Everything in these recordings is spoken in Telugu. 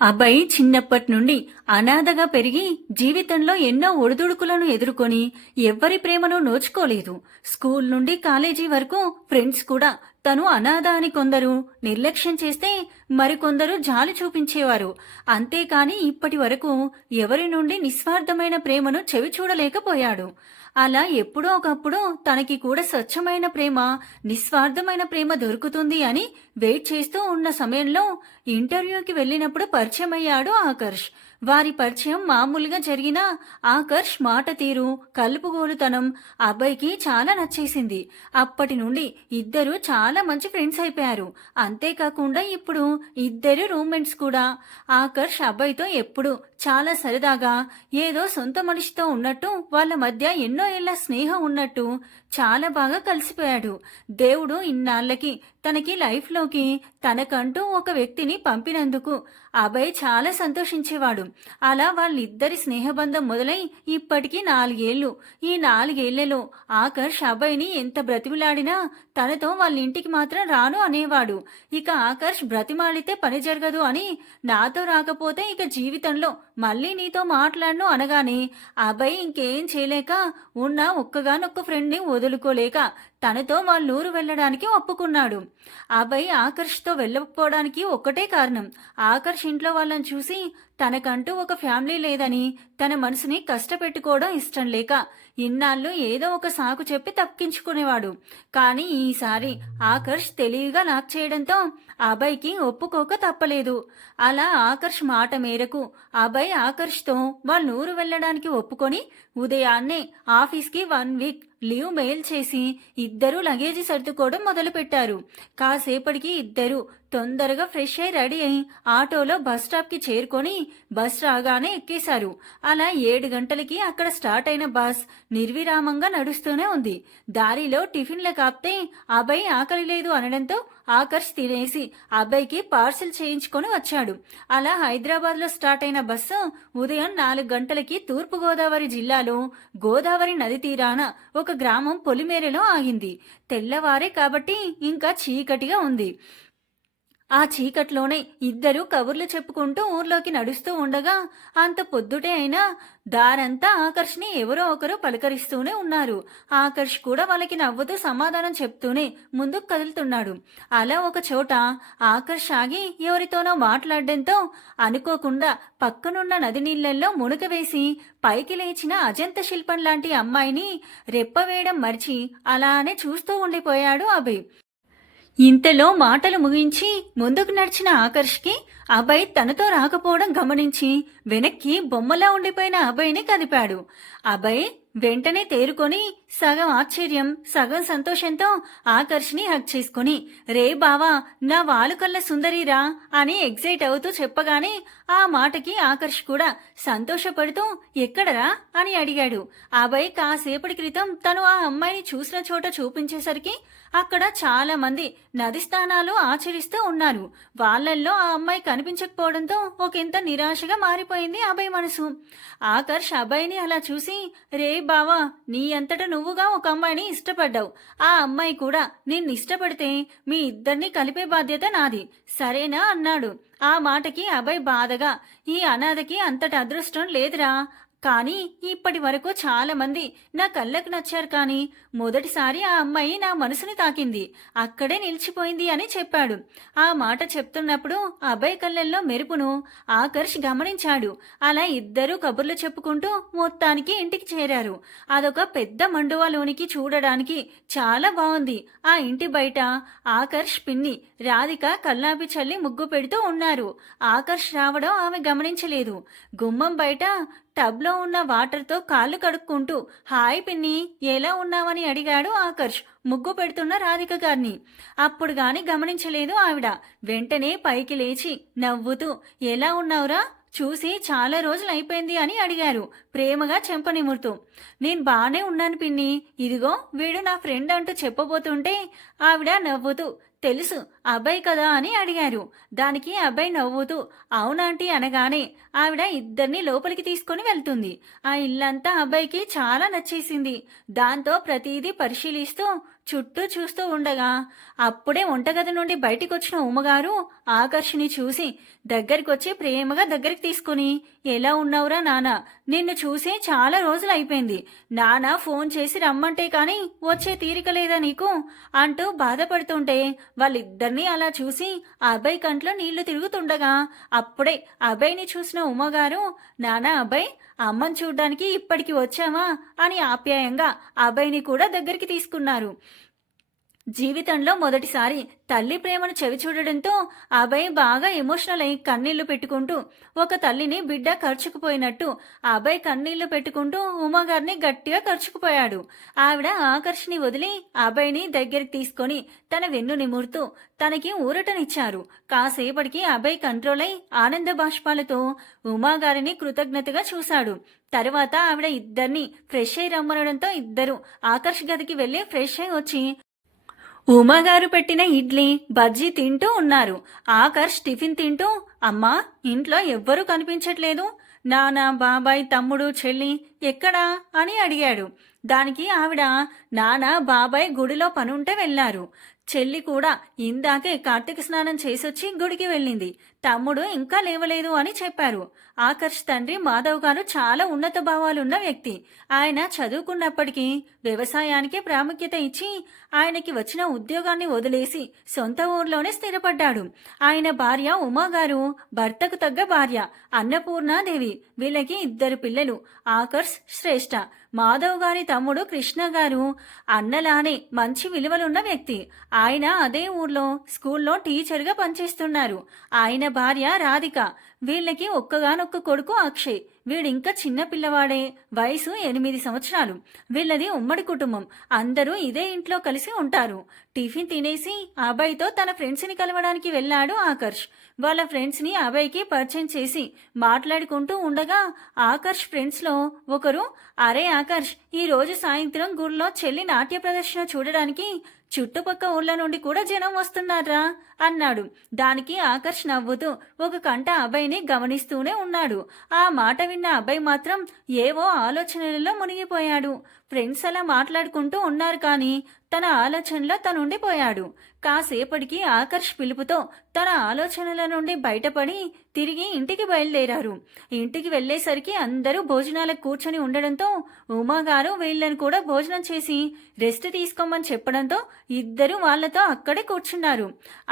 అబ్బాయి చిన్నప్పటి నుండి అనాథగా పెరిగి జీవితంలో ఎన్నో ఒడిదుడుకులను ఎదుర్కొని ఎవ్వరి ప్రేమను నోచుకోలేదు. స్కూల్ నుండి కాలేజీ వరకు ఫ్రెండ్స్ కూడా తను అనాథ అని కొందరు నిర్లక్ష్యం చేస్తే మరికొందరు జాలి చూపించేవారు. అంతేకాని ఇప్పటి వరకు ఎవరి నుండి నిస్వార్థమైన ప్రేమను చెవి చూడలేకపోయాడు. అలా ఎప్పుడో ఒకప్పుడు తనకి కూడా స్వచ్ఛమైన ప్రేమ, నిస్వార్థమైన ప్రేమ దొరుకుతుంది అని వెయిట్ చేస్తూ ఉన్న సమయంలో ఇంటర్వ్యూకి వెళ్ళినప్పుడు పరిచయమయ్యాడు ఆకర్ష్. వారి పరిచయం మామూలుగా జరిగిన ఆకర్ష్ మాట తీరు, కలుపుగోలుతనం అబ్బాయికి చాలా నచ్చేసింది. అప్పటి నుండి ఇద్దరు చాలా మంచి ఫ్రెండ్స్ అయిపోయారు. అంతేకాకుండా ఇప్పుడు ఇద్దరు రూమ్మేట్స్ కూడా. ఆకర్ష్ అబ్బాయితో ఎప్పుడు చాలా సరదాగా, ఏదో సొంత మనిషితో ఉన్నట్టు, వాళ్ళ మధ్య ఎన్నో ఏళ్ల స్నేహం ఉన్నట్టు చాలా బాగా కలిసిపోయాడు. దేవుడు ఇన్నాళ్లకి తనకి లైఫ్లోకి తనకంటూ ఒక వ్యక్తిని పంపినందుకు అభయ్ చాలా సంతోషించేవాడు. అలా వాళ్ళిద్దరి స్నేహబంధం మొదలై ఇప్పటికీ 4 ఏళ్లు. ఈ 4 ఏళ్లలో ఆకర్ష్ అభయ్ని ఎంత బ్రతిమిలాడినా తనతో వాళ్ళ ఇంటికి మాత్రం రాను అనేవాడు. ఇక ఆకర్ష్ బ్రతిమాలితే పని జరగదు అని, నాతో రాకపోతే ఇక జీవితంలో మళ్ళీ నీతో మాట్లాడను అనగానే అభయ్ ఇంకేం చేయలేక ఉన్న ఒక్కగానొక్క ఫ్రెండ్ని వదులుకోలేక తనతో వాళ్ళూరు వెళ్ళడానికి ఒప్పుకున్నాడు. అభయ్ ఆకర్ష్తో వెళ్ళకపోవడానికి ఒక్కటే కారణం, ఆకర్ష్ ఇంట్లో వాళ్ళని చూసి తనకంటూ ఒక ఫ్యామిలీ లేదని, తన మనసుని కష్టపెట్టుకోవడం ఇష్టం లేక ఇన్నాళ్ళు ఏదో ఒక సాకు చెప్పి తప్పించుకునేవాడు. కానీ ఈసారి ఆకర్ష్ తెలివిగా లాక్ చేయడంతో అభయ్కి ఒప్పుకోక తప్పలేదు. అలా ఆకర్ష్ మాట మేరకు అభయ్ ఆకర్ష్తో వాళ్ళూరు వెళ్ళడానికి ఒప్పుకొని ఉదయాన్నే ఆఫీస్కి 1 వీక్ లీవ్ మెయిల్ చేసి ఇద్దరూ లగేజీ సర్దుకోవడం మొదలుపెట్టారు. కాసేపటికి ఇద్దరు తొందరగా ఫ్రెష్ అయి రెడీ అయి ఆటోలో బస్ స్టాప్కి చేరుకొని బస్ రాగానే ఎక్కేశారు. అలా 7 గంటలకి అక్కడ స్టార్ట్ అయిన బస్ నిర్విరామంగా నడుస్తూనే ఉంది. దారిలో టిఫిన్లు కాప్తే అభయ్ ఆకలి లేదు అనడంతో ఆకర్ష్ తినేసి అబ్బాయికి పార్సిల్ చేయించుకొని వచ్చాడు. అలా హైదరాబాద్లో స్టార్ట్ అయిన బస్సు ఉదయం 4 గంటలకి తూర్పుగోదావరి జిల్లాలో గోదావరి నది తీరాన ఒక గ్రామం పొలిమేరలో ఆగింది. తెల్లవారే కాబట్టి ఇంకా చీకటిగా ఉంది. ఆ చీకట్లోనే ఇద్దరు కబుర్లు చెప్పుకుంటూ ఊర్లోకి నడుస్తూ ఉండగా అంత పొద్దుటే అయినా దారంతా ఆకర్ష్ని ఎవరో ఒకరు పలకరిస్తూనే ఉన్నారు. ఆకర్ష్ కూడా వాళ్ళకి నవ్వుతూ సమాధానం చెప్తూనే ముందుకు కదులుతున్నాడు. అలా ఒక చోట ఆకర్ష్ ఆగి ఎవరితోనో మాట్లాడడంతో అనుకోకుండా పక్కనున్న నది నీళ్లల్లో మునక వేసి పైకి లేచిన అజంత శిల్పం లాంటి అమ్మాయిని రెప్పవేయడం మర్చి అలానే చూస్తూ ఉండిపోయాడు అభయ్. ఇంతలో మాటలు ముగించి ముందుకు నడిచిన ఆకర్ష్కి అభయ్ తనతో రాకపోవడం గమనించి వెనక్కి బొమ్మలా ఉండిపోయిన అభయ్ని కదిపాడు. అభయ్ వెంటనే తేరుకొని సగం ఆశ్చర్యం సగం సంతోషంతో ఆకర్ష్ని హక్ చేసుకుని, రే బావా నా వాలుకల్ల సుందరిరా అని ఎగ్జైట్ అవుతూ చెప్పగానే ఆ మాటకి ఆకర్ష్ కూడా సంతోషపడుతూ ఎక్కడరా అని అడిగాడు. అభయ్ కాసేపటి క్రితం తను ఆ అమ్మాయిని చూసిన చోట చూపించేసరికి అక్కడ చాలా మంది నది స్నానాలు ఆచరిస్తూ ఉన్నారు. వాళ్ళల్లో ఆ అమ్మాయి కనిపించకపోవడంతో ఒకంత నిరాశగా మారిపోయింది అభయ్ మనసు. ఆకర్ష్ అభయ్ని అలా చూసి, రే బావా నీ అంతట నువ్వుగా ఒక అమ్మాయిని ఇష్టపడ్డావు, ఆ అమ్మాయి కూడా నిన్ను ఇష్టపడితే మీ ఇద్దరిని కలిపే బాధ్యత నాది, సరేనా అన్నాడు. ఆ మాటకి అభయ్ బాధగా, ఈ అనాథకి అంతటి అదృష్టం లేదురా, కానీ ఇప్పటి వరకు చాలా మంది నా కళ్ళకు నచ్చారు, కానీ మొదటిసారి ఆ అమ్మాయి నా మనసుని తాకింది, అక్కడే నిలిచిపోయింది అని చెప్పాడు. ఆ మాట చెప్తున్నప్పుడు అభయ్ కళ్ళల్లో మెరుపును ఆకర్ష్ గమనించాడు. అలా ఇద్దరూ కబుర్లు చెప్పుకుంటూ మొత్తానికి ఇంటికి చేరారు. అదొక పెద్ద మండువాలోనికి చూడడానికి చాలా బాగుంది. ఆ ఇంటి బయట ఆకర్ష్ పిన్ని రాధిక కల్లాపి చల్లి ముగ్గు పెడుతూ ఉన్నారు. ఆకర్ష్ రావడం ఆమె గమనించలేదు. గుమ్మం బయట టబ్లో ఉన్న వాటర్తో కాళ్ళు కడుక్కుంటూ, హాయ్ పిన్ని ఎలా ఉన్నావని అడిగాడు ఆకర్ష్ ముగ్గు పెడుతున్న రాధిక గారిని. అప్పుడు గాని గమనించలేదు ఆవిడ. వెంటనే పైకి లేచి నవ్వుతూ, ఎలా ఉన్నావురా, చూసి చాలా రోజులు అయిపోయింది అని అడిగారు ప్రేమగా చెంప నిమురుతూ. నేను బానే ఉన్నాను పిన్ని, ఇదిగో వీడు నా ఫ్రెండ్ అంటూ చెప్పబోతుంటే ఆవిడ నవ్వుతూ, తెలుసు అబ్బాయి కదా అని అడిగారు. దానికి అబ్బాయి నవ్వుతూ అవునాంటీ అనగానే ఆవిడ ఇద్దరిని లోపలికి తీసుకుని వెళ్తుంది. ఆ ఇల్లంతా అబ్బాయికి చాలా నచ్చేసింది. దాంతో ప్రతిదీ పరిశీలిస్తూ చుట్టూ చూస్తూ ఉండగా అప్పుడే వంటగది నుండి బయటికొచ్చిన ఉమ్మగారు ఆకర్షిని చూసి దగ్గరికొచ్చి ప్రేమగా దగ్గరికి తీసుకుని, ఎలా ఉన్నావురా నాన్న, నిన్ను చూసి చాలా రోజులు అయిపోయింది. నాన్న ఫోన్ చేసి రమ్మంటే కాని వచ్చే తీరిక లేదా నీకు అంటూ బాధపడుతుంటే వాళ్ళిద్దరినీ అలా చూసి అభయ్ కంట్లో నీళ్లు తిరుగుతుండగా అప్పుడే అభయ్ని చూసిన ఉమ్మగారు, నానా అభయ్, అమ్మని చూడ్డానికి ఇప్పటికి వచ్చావా అని ఆప్యాయంగా అభయ్ని కూడా దగ్గరికి తీసుకున్నారు. జీవితంలో మొదటిసారి తల్లి ప్రేమను చవిచూడడంతో అభయ్ బాగా ఎమోషనల్ అయి కన్నీళ్లు పెట్టుకుంటూ, ఒక తల్లిని బిడ్డ ఖర్చుకుపోయినట్టు అభయ్ కన్నీళ్లు పెట్టుకుంటూ ఉమాగారిని గట్టిగా ఖర్చుకుపోయాడు. ఆవిడ ఆకర్షిని వదిలి అభయ్ని దగ్గరికి తీసుకొని తన వెన్ను నిమురుతూ తనకి ఊరటనిచ్చారు. కాసేపటికి అభయ్ కంట్రోల్ అయి ఆనంద బాష్పాలతో ఉమాగారిని కృతజ్ఞతగా చూశాడు. తరువాత ఆవిడ ఇద్దరిని ఫ్రెష్ అయి రమ్మనడంతో ఇద్దరు ఆకర్ష్ గదికి వెళ్లి ఫ్రెష్ అయి వచ్చి ఉమాగారు పెట్టిన ఇడ్లీ బజ్జీ తింటూ ఉన్నారు. ఆకర్ష్ టిఫిన్ తింటూ, అమ్మా, ఇంట్లో ఎవ్వరూ కనిపించట్లేదు, నాన్న, బాబాయ్, తమ్ముడు, చెల్లి ఎక్కడా అని అడిగాడు. దానికి ఆవిడ, నాన్న, బాబాయ్ గుడిలో పనుంటే వెళ్లారు. చెల్లి కూడా ఇందాకే కార్తీక స్నానం చేసొచ్చి గుడికి వెళ్ళింది. తమ్ముడు ఇంకా లేవలేదు అని చెప్పారు. ఆకర్ష్ తండ్రి మాధవ్ గారు చాలా ఉన్నత భావాలున్న వ్యక్తి. ఆయన చదువుకున్నప్పటికీ వ్యవసాయానికి ప్రాముఖ్యత ఇచ్చి ఆయనకి వచ్చిన ఉద్యోగాన్ని వదిలేసి సొంత ఊర్లోనే స్థిరపడ్డాడు. ఆయన భార్య ఉమాగారు భర్తకు తగ్గ భార్య అన్నపూర్ణాదేవి. వీళ్ళకి ఇద్దరు పిల్లలు. ఆకర్ష్ శ్రేష్ఠ. మాధవ్ గారి తమ్ముడు కృష్ణ గారు అన్నలానే మంచి విలువలున్న వ్యక్తి. ఆయన అదే ఊర్లో స్కూల్లో టీచర్గా పనిచేస్తున్నారు. ఆయన భార్య రాధిక. వీళ్ళకి ఒక్కగానొక్క కొడుకు అక్షయ్. వీడింకా చిన్న పిల్లవాడే, వయసు 8 సంవత్సరాలు. వీళ్ళది ఉమ్మడి కుటుంబం. అందరూ ఇదే ఇంట్లో కలిసి ఉంటారు. టిఫిన్ తినేసి అభయ్తో తన ఫ్రెండ్స్ని కలవడానికి వెళ్ళాడు ఆకర్ష్. వాళ్ళ ఫ్రెండ్స్ని అభయ్కి పరిచయం చేసి మాట్లాడుకుంటూ ఉండగా ఆకర్ష్ ఫ్రెండ్స్లో ఒకరు, అరే ఆకర్ష్, ఈ రోజు సాయంత్రం గుడిలో చెల్లి నాట్య ప్రదర్శన చూడడానికి చుట్టుపక్క ఊళ్ళ నుండి కూడా జనం వస్తున్నారా అన్నాడు. దానికి ఆకర్ష్ నవ్వుతూ ఒక కంట అభయ్ని గమనిస్తూనే ఉన్నాడు. ఆ మాట విన్న అభయ్ మాత్రం ఏవో ఆలోచనలలో మునిగిపోయాడు. ఫ్రెండ్స్ అలా మాట్లాడుకుంటూ ఉన్నారు కానీ తన ఆలోచనలో తనుండిపోయాడు. కాసేపటికి ఆకర్ష్ పిలుపుతో తన ఆలోచనల నుండి బయటపడి తిరిగి ఇంటికి బయలుదేరారు. ఇంటికి వెళ్లేసరికి అందరూ భోజనాలకు కూర్చొని ఉండడంతో ఉమాగారు వీళ్ళని కూడా భోజనం చేసి రెస్ట్ తీసుకోమని చెప్పడంతో ఇద్దరు వాళ్లతో అక్కడే కూర్చున్నారు.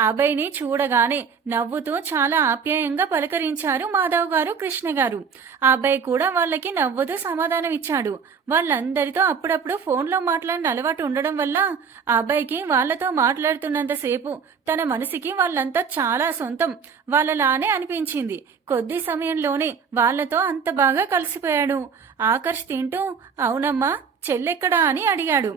అభయ్ని చూడగానే నవ్వుతూ చాలా ఆప్యాయంగా పలకరించారు మాధవ్ గారు, కృష్ణ గారు. అభయ్ కూడా వాళ్ళకి నవ్వుతూ సమాధానం ఇచ్చాడు. వాళ్ళందరితో అప్పుడప్పుడు ఫోన్లో మాట్లాడిన అలవాటు ఉండడం వల్ల అభయ్కి వాళ్లతో మాట్లాడుతున్నంతసేపు తన మనసుకి వాళ్ళంతా చాలా సొంతం వాళ్ళలానే అనిపించింది. కొద్ది సమయంలోనే వాళ్లతో అంత బాగా కలిసిపోయాడు. ఆకర్ష్ తింటూ, అవునమ్మా, చెల్లెక్కడా అని అడిగాడు.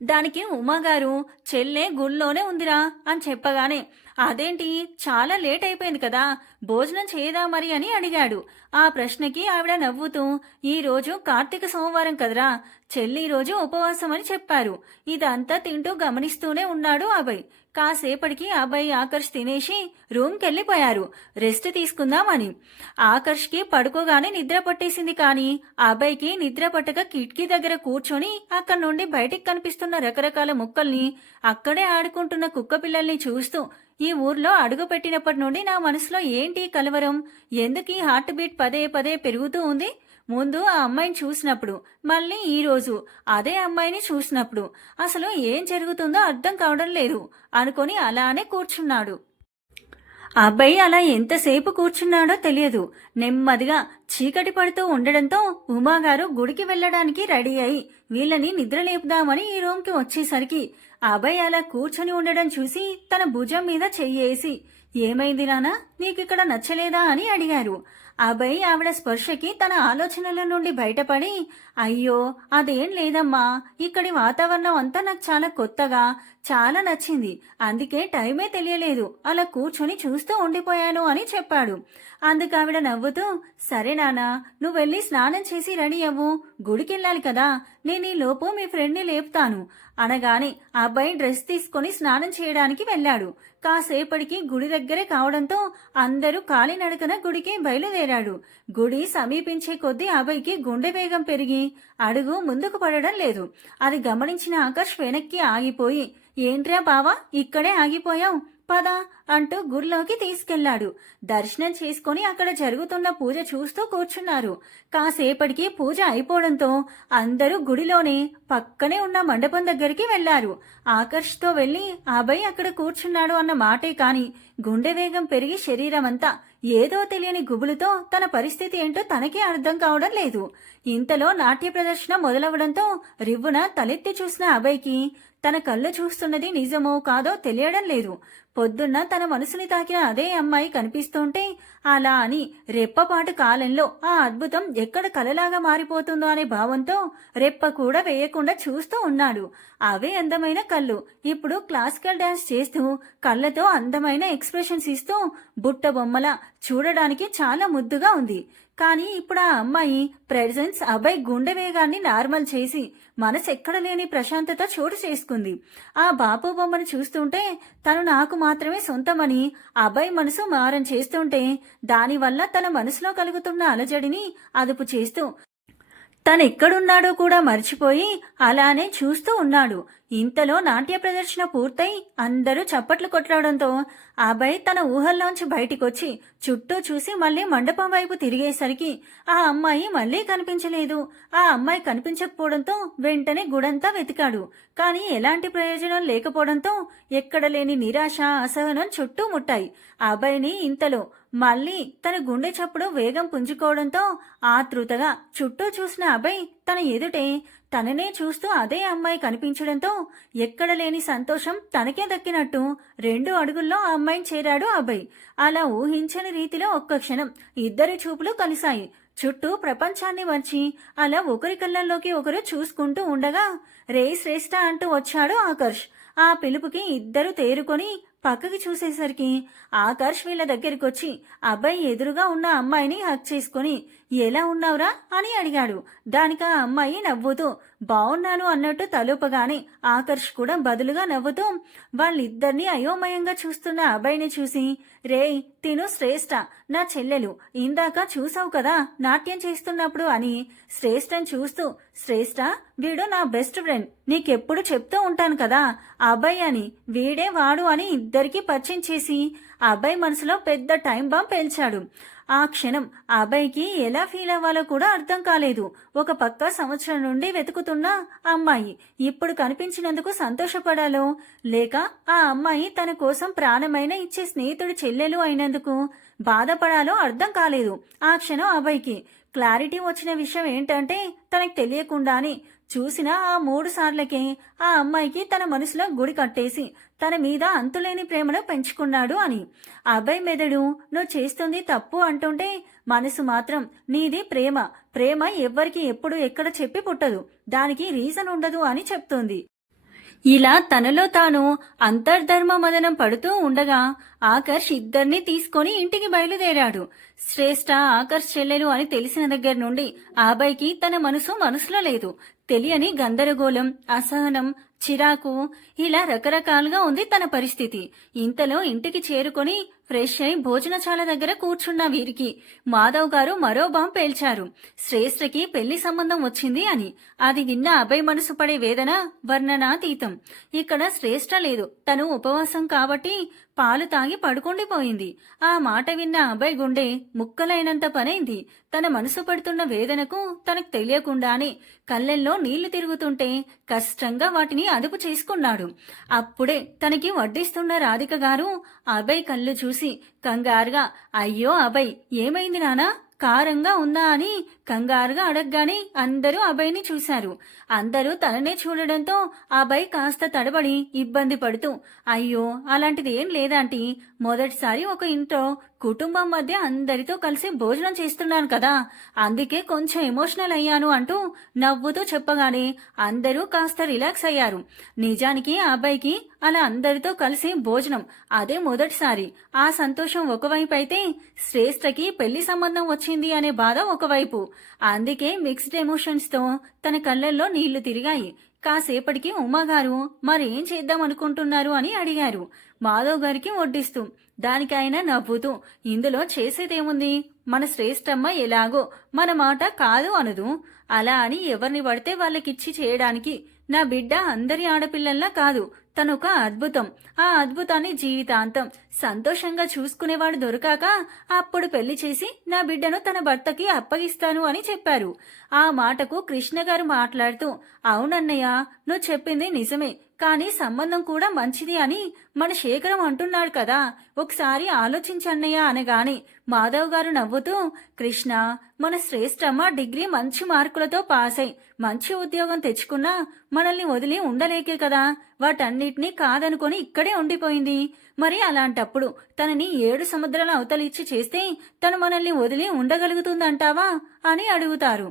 దానికి ఉమాగారు, చెల్లె గుళ్ళోనే ఉందిరా అని చెప్పగానే, అదేంటి, చాలా లేట్ అయిపోయింది కదా, భోజనం చేయదా మరి అని అడిగాడు. ఆ ప్రశ్నకి ఆవిడ నవ్వుతూ, ఈరోజు కార్తీక సోమవారం కదరా, చెల్లి రోజు ఉపవాసం అని చెప్పారు. ఇదంతా తింటూ గమనిస్తూనే ఉన్నాడు అభయ్. కాసేపటికి అభయ్ ఆకర్ష్ తినేసి రూమ్కెళ్ళిపోయారు రెస్ట్ తీసుకుందామని. ఆకర్ష్కి పడుకోగానే నిద్ర పట్టేసింది కానీ అభయ్కి నిద్ర పట్టక కిటికీ దగ్గర కూర్చొని అక్కడి నుండి బయటికి కనిపిస్తున్న రకరకాల మొక్కల్ని, అక్కడే ఆడుకుంటున్న కుక్క పిల్లల్ని చూస్తూ, ఈ ఊర్లో అడుగు పెట్టినప్పటి నుండి నా మనసులో ఏంటి కలవరం, ఎందుకు ఈ హార్ట్ బీట్ పదే పదే పెరుగుతూ ఉంది, ముందు ఆ అమ్మాయిని చూసినప్పుడు, మళ్ళీ ఈరోజు అదే అమ్మాయిని చూసినప్పుడు అసలు ఏం జరుగుతుందో అర్థం కావడం లేదు అనుకొని అలానే కూర్చున్నాడు. అబ్బాయి అలా ఎంతసేపు కూర్చున్నాడో తెలియదు. నెమ్మదిగా చీకటి పడుతూ ఉండడంతో ఉమాగారు గుడికి వెళ్లడానికి రెడీ అయి వీళ్ళని నిద్రలేపుదామని ఈ రూమ్కి వచ్చేసరికి అబ్బాయి అలా కూర్చొని ఉండడం చూసి తన భుజం మీద చెయ్యేసి, ఏమైంది నానా, నీకిక్కడ నచ్చలేదా అని అడిగారు. అబ్బాయి ఆవిడ స్పర్శకి తన ఆలోచనల నుండి బయటపడి, అయ్యో అదేం లేదమ్మా, ఇక్కడి వాతావరణం అంతా నాకు చాలా కొత్తగా చాలా నచ్చింది, అందుకే టైమే తెలియలేదు, అలా కూర్చొని చూస్తూ ఉండిపోయాను అని చెప్పాడు. అందుకు ఆవిడ నవ్వుతూ, సరే నానా, నువ్వు వెళ్ళి స్నానం చేసి రెడీ అవ్వు, గుడికెళ్ళాలి కదా, నేను ఈ లోపు మీ ఫ్రెండ్ని లేపుతాను అనగానే అబ్బాయి డ్రెస్ తీసుకొని స్నానం చేయడానికి వెళ్ళాడు. కాసేపటికి గుడి దగ్గరే కావడంతో అందరూ కాలినడకన గుడికి బయలుదేరారు. బయలుదేరాడు. గుడి సమీపించే కొద్దీ అభయ్కి గుండె వేగం పెరిగి అడుగు ముందుకు పడడం లేదు. అది గమనించిన ఆకర్ష్ వెనక్కి ఆగిపోయి, ఏంట్రా బావా ఇక్కడే ఆగిపోయావు, పద అంటూ గుడిలోకి తీసుకెళ్లాడు. దర్శనం చేసుకుని అక్కడ జరుగుతున్న పూజ చూస్తూ కూర్చున్నారు. కాసేపటికి పూజ అయిపోవడంతో అందరూ గుడిలోనే పక్కనే ఉన్న మండపం దగ్గరికి వెళ్లారు. ఆకర్ష్తో వెళ్లి అభయ్ అక్కడ కూర్చున్నాడు అన్న మాటే కాని గుండె వేగం పెరిగి శరీరమంతా ఏదో తెలియని గుబులుతో తన పరిస్థితి ఏంటో తనకే అర్థం కావడం లేదు. ఇంతలో నాట్య ప్రదర్శన మొదలవడంతో రివ్వున తలెత్తి చూసిన అభయ్కి తన కళ్ళు చూస్తున్నది నిజమో కాదో తెలియడం లేదు. పొద్దున్న తన మనసుని తాకిన అదే అమ్మాయి కనిపిస్తుంటే అలా అని రెప్పపాటు కాలంలో ఆ అద్భుతం ఎక్కడ కలలాగా మారిపోతుందో అనే భావంతో రెప్ప కూడా వేయకుండా చూస్తూ ఉన్నాడు. అవే అందమైన కళ్ళు ఇప్పుడు క్లాసికల్ డాన్స్ చేస్తూ కళ్ళతో అందమైన ఎక్స్ప్రెషన్స్ ఇస్తూ బుట్ట బొమ్మల చూడడానికి చాలా ముద్దుగా ఉంది. కానీ ఇప్పుడు ఆ అమ్మాయి ప్రెజెన్స్ అభయ్ గుండె వేగాన్ని నార్మల్ చేసి మనసు ఎక్కడ లేని ప్రశాంతత చోటు చేసుకుంది. ఆ బాపు బొమ్మను చూస్తుంటే తను నాకు మాత్రమే సొంతమని అభయ్ మనసు మారం చేస్తుంటే దానివల్ల తన మనసులో కలుగుతున్న అలజడిని అదుపు చేస్తూ తనెక్కడున్నాడో కూడా మర్చిపోయి అలానే చూస్తూ ఉన్నాడు. ఇంతలో నాట్య ప్రదర్శన పూర్తయి అందరూ చప్పట్లు కొట్టడంతో అభయ్ తన ఊహల్లోంచి బయటికొచ్చి చుట్టూ చూసి మళ్ళీ మండపం వైపు తిరిగేసరికి ఆ అమ్మాయి మళ్ళీ కనిపించలేదు. ఆ అమ్మాయి కనిపించకపోవడంతో వెంటనే గుడంతా వెతికాడు. కానీ ఎలాంటి ప్రయోజనం లేకపోవడంతో ఎక్కడ లేని నిరాశ, అసహనం చుట్టూ ముట్టాయి అభయ్ని. ఇంతలో మళ్ళీ తన గుండె చప్పుడు వేగం పుంజుకోవడంతో ఆతృతగా చుట్టూ చూసిన అభయ్ తన ఎదుటే తననే చూస్తూ అదే అమ్మాయి కనిపించడంతో ఎక్కడ లేని సంతోషం తనకే దక్కినట్టు 2 అడుగుల్లో ఆ అమ్మాయిని చేరాడు అభయ్. అలా ఊహించని రీతిలో ఒక్క క్షణం ఇద్దరి చూపులు కలిశాయి. చుట్టూ ప్రపంచాన్ని మర్చి అలా ఒకరి కళ్ళల్లోకి ఒకరు చూసుకుంటూ ఉండగా రే శ్రేష్ఠ అంటూ వచ్చాడు ఆకర్ష్. ఆ పిలుపుకి ఇద్దరు తేరుకొని పక్కకి చూసేసరికి ఆకర్ష్ వీళ్ళ దగ్గరికొచ్చి అబ్బాయి ఎదురుగా ఉన్న అమ్మాయిని హక్ చేసుకుని ఎలా ఉన్నావురా అని అడిగాడు. దానికి ఆ అమ్మాయి నవ్వుతూ బాగున్నాను అన్నట్టు తలుపగానే ఆకర్ష్ కూడా బదులుగా నవ్వుతూ వాళ్ళిద్దరినీ అయోమయంగా చూస్తున్న అబ్బాయిని చూసి రేయ్ తిను శ్రేష్ఠ నా చెల్లెలు, ఇందాక చూసావు కదా నాట్యం చేస్తున్నప్పుడు అని శ్రేష్ఠని చూస్తూ శ్రేష్ఠ వీడు నా బెస్ట్ ఫ్రెండ్, నీకెప్పుడు చెప్తూ ఉంటాను కదా అబ్బాయి అని, వీడే వాడు అని ఇద్దరికి పరిచయం చేసి అబ్బాయి మనసులో పెద్ద టైం బాంబ్ పేల్చాడు. ఆ క్షణం అబ్బాయికి ఎలా ఫీల్ అవ్వాలో కూడా అర్థం కాలేదు. ఒక పక్క సంవత్సరం నుండి వెతుకుతున్న అమ్మాయి ఇప్పుడు కనిపించినందుకు సంతోషపడాలో లేక ఆ అమ్మాయి తన కోసం ప్రాణమైన ఇచ్చే స్నేహితుడి చెల్లెలు అయినందుకు బాధపడాలో అర్థం కాలేదు. ఆ క్షణం అబ్బాయికి క్లారిటీ వచ్చిన విషయం ఏంటంటే తనకు తెలియకుండానే చూసిన ఆ 3 సార్లకే ఆ అమ్మాయికి తన మనసులో గుడి కట్టేసి తన మీద అంతులేని ప్రేమను పెంచుకున్నాడు అని. అబ్బాయి మెదడు నువ్వు చేస్తుంది తప్పు అంటుంటే మనసు మాత్రం నీది ప్రేమ, ప్రేమ ఎవ్వరికి ఎప్పుడు ఎక్కడ చెప్పి పుట్టదు, దానికి రీజన్ ఉండదు అని చెప్తుంది. ఇలా తనలో తాను అంతర్ధర్మ మదనం పడుతూ ఉండగా ఆకర్ష్ ఇద్దరిని తీసుకొని ఇంటికి బయలుదేరాడు. శ్రేష్ఠ ఆకర్ష్ చెల్లెలు అని తెలిసిన దగ్గర నుండి అబ్బాయికి తన మనసులో లేదు. తెలియని గందరగోళం, అసహనం, చిరాకు ఇలా రకరకాలుగా ఉంది తన పరిస్థితి. ఇంతలో ఇంటికి చేరుకొని ఫ్రెష్ అయి భోజనశాల దగ్గర కూర్చున్న వీరికి మాధవ్ గారు మరో బాంబు పేల్చారు. శ్రేష్ఠకి పెళ్లి సంబంధం వచ్చింది అని. అది విన్న అభయ్ మనసు పడే వేదన వర్ణనాతీతం. ఇక్కడ శ్రేష్ఠ లేదు, తను ఉపవాసం కాబట్టి పాలు తాగి పడుకుండిపోయింది. ఆ మాట విన్న అభయ్ గుండె ముక్కలైనంత పనైంది. తన మనసు పడుతున్న వేదనకు తనకు తెలియకుండానే కళ్ళల్లో నీళ్లు తిరుగుతుంటే కష్టంగా వాటిని అదుపు చేసుకున్నాడు. అప్పుడే తనకి వడ్డిస్తున్న రాధిక గారు అభయ్ కళ్ళు చూసి కంగారుగా అయ్యో అభయ్ ఏమైంది నానా, కారంగా ఉందా అని కంగారుగా అడగగానే అందరూ అభయ్ని చూశారు. అందరూ తననే చూడడంతో అభయ్ కాస్త తడబడి ఇబ్బంది పడుతూ అయ్యో అలాంటిది ఏం లేదంటీ, మొదటిసారి ఒక ఇంట్లో కుటుంబం మధ్య అందరితో కలిసి భోజనం చేస్తున్నాను కదా, అందుకే కొంచెం ఎమోషనల్ అయ్యాను అంటూ నవ్వుతూ చెప్పగానే అందరూ కాస్త రిలాక్స్ అయ్యారు. నిజానికి ఆ అబ్బాయికి అలా అందరితో కలిసి భోజనం అదే మొదటిసారి. ఆ సంతోషం ఒకవైపు అయితే శ్రేష్ఠకి పెళ్లి సంబంధం వచ్చింది అనే బాధ ఒకవైపు. అందుకే మిక్స్డ్ ఎమోషన్స్ తో తన కళ్ళల్లో నీళ్లు తిరిగాయి. కాసేపటికి ఉమాగారు మరేం చేద్దాం అనుకుంటున్నారు అని అడిగారు మాధవ్ గారికి వడ్డిస్తూ. దానికి ఆయన నవ్వుతూ, ఇందులో చేసేదేముంది, మన శ్రేష్టమ్మ ఎలాగో మన మాట కాదు అనదు. అలా అని ఎవరిని పడితే వాళ్ళకిచ్చి చేయడానికి. నా బిడ్డ అందరి ఆడపిల్లల్లా కాదు, తనొక అద్భుతం. ఆ అద్భుతాన్ని జీవితాంతం సంతోషంగా చూసుకునేవాడు దొరకాక అప్పుడు పెళ్లి చేసి నా బిడ్డను తన భర్తకి అప్పగిస్తాను అని చెప్పారు. ఆ మాటకు కృష్ణ గారు మాట్లాడుతూ, అవునన్నయ్య, నువ్వు చెప్పింది నిజమే, కానీ సంబంధం కూడా మంచిది అని మన శేఖరం అంటున్నాడు కదా, ఒకసారి ఆలోచించన్నయ్య అనగానే మాధవ్ గారు నవ్వుతూ, కృష్ణ, మన శ్రేష్టమ్మ డిగ్రీ మంచి మార్కులతో పాస్ అయి మంచి ఉద్యోగం తెచ్చుకున్నా మనల్ని వదిలి ఉండలేకే కదా, వాటన్నిటినీ కాదనుకొని ఇక్కడే ఉండిపోయింది. మరి అలాంటప్పుడు తనని 7 సముద్రాల అవతలిచ్చి చేస్తే తను మనల్ని వదిలి ఉండగలుగుతుందంటావా అని అడుగుతారు.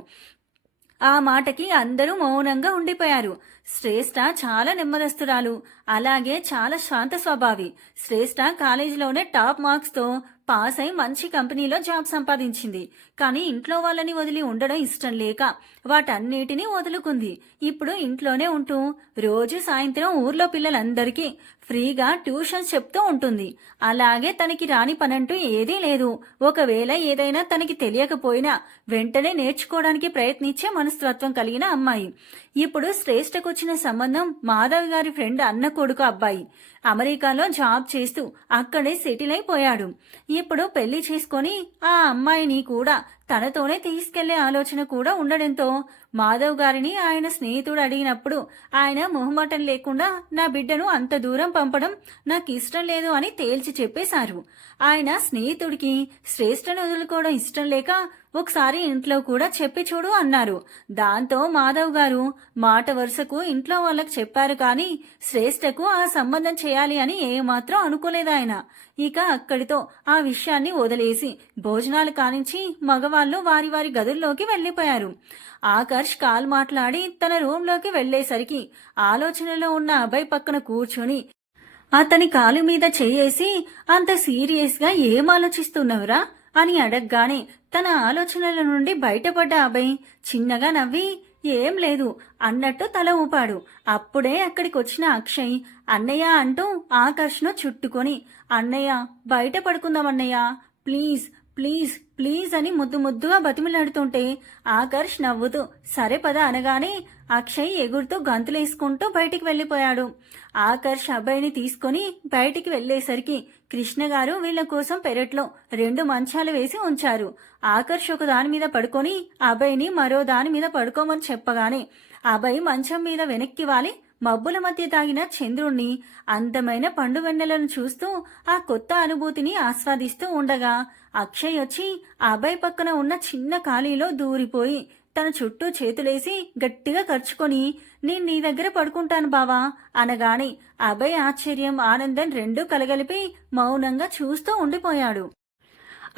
ఆ మాటకి అందరూ మౌనంగా ఉండిపోయారు. శ్రేష్ఠ చాలా నెమ్మదస్తురాలు, అలాగే చాలా శాంత స్వభావి. శ్రేష్ఠ కాలేజీలోనే టాప్ మార్క్స్ తో పాస్ అయి మంచి కంపెనీలో జాబ్ సంపాదించింది. కానీ ఇంట్లో వాళ్ళని వదిలి ఉండడం ఇష్టం లేక వాటన్నిటినీ వదులుకుంది. ఇప్పుడు ఇంట్లోనే ఉంటూ రోజు సాయంత్రం ఊర్లో పిల్లలందరికీ ఫ్రీగా ట్యూషన్స్ చెప్తూ ఉంటుంది. అలాగే తనకి రాని పనంటూ ఏదీ లేదు. ఒకవేళ ఏదైనా తనకి తెలియకపోయినా వెంటనే నేర్చుకోవడానికి ప్రయత్నించే మనస్తత్వం కలిగిన అమ్మాయి. ఇప్పుడు శ్రేష్ఠకొచ్చిన సంబంధం మాధవ్ గారి ఫ్రెండ్ అన్న కొడుకు అబ్బాయి. అమెరికాలో జాబ్ చేస్తూ అక్కడే సెటిల్ అయిపోయాడు. ఇప్పుడు పెళ్లి చేసుకొని ఆ అమ్మాయిని కూడా తనతోనే తీసుకెళ్లే ఆలోచన కూడా ఉండడంతో మాధవ్ గారిని ఆయన స్నేహితుడు అడిగినప్పుడు ఆయన మొహమాటం లేకుండా నా బిడ్డను అంత దూరం పంపడం నాకు ఇష్టం లేదు అని తేల్చి చెప్పేశారు. ఆయన స్నేహితుడికి శ్రేష్ఠను వదులుకోవడం ఇష్టం లేక ఒకసారి ఇంట్లో కూడా చెప్పి చూడు అన్నారు. దాంతో మాధవ్ గారు మాట వరుసకు ఇంట్లో వాళ్ళకు చెప్పారు, కానీ శ్రేష్ఠకు ఆ సంబంధం చేయాలి అని ఏమాత్రం అనుకోలేదాయన. ఇక అక్కడితో ఆ విషయాన్ని వదిలేసి భోజనాలు కానించి మగవాళ్ళు వారి వారి గదుల్లోకి వెళ్లిపోయారు. ఆకర్ష్ కాల్ మాట్లాడి తన రూంలోకి వెళ్లేసరికి ఆలోచనలో ఉన్న అభయ్ పక్కన కూర్చుని అతని కాలు మీద చేయేసి, అంత సీరియస్ గా ఏం ఆలోచిస్తున్నావురా అని అడగగానే తన ఆలోచనల నుండి బయటపడ్డ అభయ్ చిన్నగా నవ్వి, ఏం లేదు అన్నట్టు తల ఊపాడు. అప్పుడే అక్కడికొచ్చిన అక్షయ్ అన్నయ్య అంటూ ఆకర్ష్ను చుట్టుకొని, అన్నయ్య బయట పడుకుందామన్నయ్య, ప్లీజ్ ప్లీజ్ ప్లీజ్ అని ముద్దు ముద్దుగా బతిమిలాడుతుంటే ఆకర్ష్ నవ్వుతూ సరే పద అనగానే అక్షయ్ ఎగురుతూ గంతులేసుకుంటూ బయటికి వెళ్లిపోయాడు. ఆకర్ష్ అబ్బాయిని తీసుకుని బయటికి వెళ్లేసరికి కృష్ణ గారు వీళ్ల కోసం పెరట్లో 2 మంచాలు వేసి ఉంచారు. ఆకర్ష్ ఒక దాని మీద పడుకొని అబ్బాయిని మరో దాని మీద పడుకోమని చెప్పగానే అబ్బాయి మంచం మీద వెనక్కి వాలి మబ్బుల మధ్య తాగిన చంద్రుణ్ణి, అందమైన పండు వెన్నెలను చూస్తూ ఆ కొత్త అనుభూతిని ఆస్వాదిస్తూ ఉండగా అక్షయ్ వచ్చి అబ్బాయి పక్కన ఉన్న చిన్న ఖాళీలో దూరిపోయి తన చుట్టూ చేతులేసి గట్టిగా ఖర్చుకొని, నేను నీ దగ్గర పడుకుంటాను బావా అనగానే అభయ్ ఆశ్చర్యం ఆనందం రెండూ కలగలిపి మౌనంగా చూస్తూ ఉండిపోయాడు.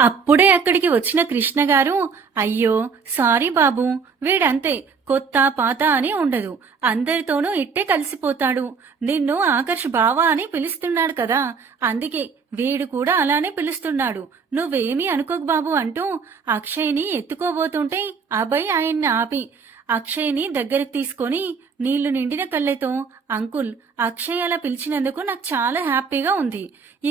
అప్పుడే అక్కడికి వచ్చిన కృష్ణ గారు, అయ్యో సారీ బాబు, వీడంతే, కొత్త పాత అని ఉండదు, అందరితోనూ ఇట్టే కలిసిపోతాడు. నిన్ను ఆకర్ష్ బావా అని పిలుస్తున్నాడు కదా, అందుకే వీడు కూడా అలానే పిలుస్తున్నాడు, నువ్వేమీ అనుకోకు బాబు అంటూ అక్షయ్ని ఎత్తుకోబోతుంటే అభయ్ ఆయన్ని ఆపి అక్షయ్ని దగ్గరికి తీసుకొని నీళ్లు నిండిన కళ్ళతో, అంకుల్, అక్షయ్ అలా పిలిచినందుకు నాకు చాలా హ్యాపీగా ఉంది.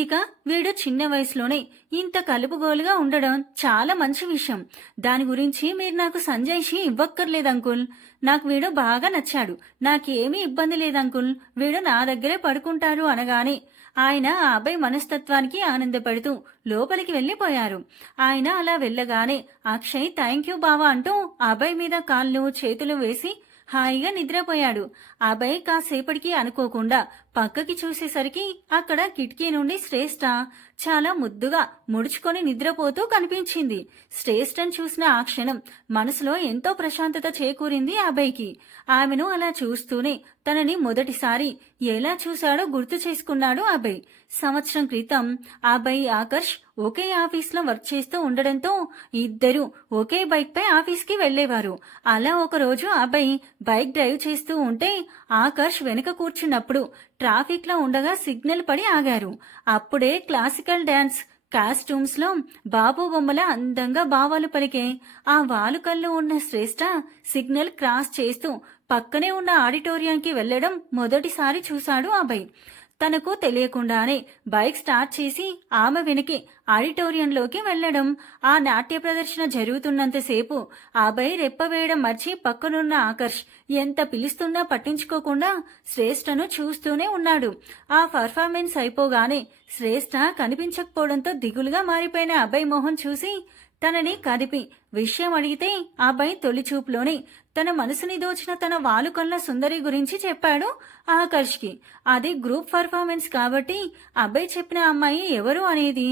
ఇక వీడు చిన్న వయసులోనే ఇంత కలుపుగోలుగా ఉండడం చాలా మంచి విషయం. దాని గురించి మీరు నాకు సంజయ్షి ఇవ్వక్కర్లేదు అంకుల్. నాకు వీడు బాగా నచ్చాడు, నాకేమీ ఇబ్బంది లేదంకుల్, వీడు నా దగ్గరే పడుకుంటారు అనగానే ఆయన ఆ అబ్బాయి మనస్తత్వానికి ఆనందపడుతూ లోపలికి వెళ్లిపోయారు. ఆయన అలా వెళ్ళగానే అక్షయ్ థ్యాంక్ యూ బావా అంటూ అబ్బాయి మీద కాళ్ళు చేతులు వేసి హాయిగా నిద్రపోయాడు. అబ్బాయి కాసేపటికి అనుకోకుండా పక్కకి చూసేసరికి అక్కడ కిటికీ నుండి శ్రేష్ఠ చాలా ముద్దుగా ముడుచుకొని నిద్రపోతూ కనిపించింది. శ్రేష్ఠను చూసిన ఆ క్షణం మనసులో ఎంతో ప్రశాంతత చేకూరింది అబ్బాయికి. ఆమెను అలా చూస్తూనే తనని మొదటిసారి ఎలా చూశాడో గుర్తు చేసుకున్నాడు అబ్బాయి. సంవత్సరం క్రితం అబ్బాయి ఆకర్ష్ ఒకే ఆఫీస్లో వర్క్ చేస్తూ ఉండడంతో ఇద్దరు ఒకే బైక్ పై ఆఫీస్కి వెళ్లేవారు. అలా ఒకరోజు అబ్బాయి బైక్ డ్రైవ్ చేస్తూ ఉంటే ఆకర్ష్ వెనుక కూర్చున్నప్పుడు ట్రాఫిక్ లో ఉండగా సిగ్నల్ పడి ఆగారు. అప్పుడే క్లాసికల్ డాన్స్ కాస్ట్యూమ్స్ లో బాబు బొమ్మల అందంగా భావాలు పలికే ఆ వాలుకల్లో ఉన్న శ్రేష్ఠ సిగ్నల్ క్రాస్ చేస్తూ పక్కనే ఉన్న ఆడిటోరియంకి వెళ్లడం మొదటిసారి చూశాడు అభయ్. తనకు తెలియకుండానే బైక్ స్టార్ట్ చేసి ఆమె వెనకే ఆడిటోరియంలోకి వెళ్లడం. ఆ నాట్య ప్రదర్శన జరుగుతున్నంతసేపు అభయ్ రెప్పవేయడం మర్చి పక్కనున్న ఆకర్ష్ ఎంత పిలుస్తున్నా పట్టించుకోకుండా శ్రేష్టను చూస్తూనే ఉన్నాడు. ఆ పర్ఫార్మెన్స్ అయిపోగానే శ్రేష్ఠ కనిపించకపోవడంతో దిగులుగా మారిపోయిన అభయ్ మోహన్ చూసి తనని కదిపి విషయం అడిగితే అభయ్ తొలిచూపులోనే తన మనసుని దోచిన తన వాలుకల్ల సుందరి గురించి చెప్పాడు ఆకర్ష్కి. అది గ్రూప్ పర్ఫార్మెన్స్ కాబట్టి అభయ్ చెప్పిన అమ్మాయి ఎవరు అనేది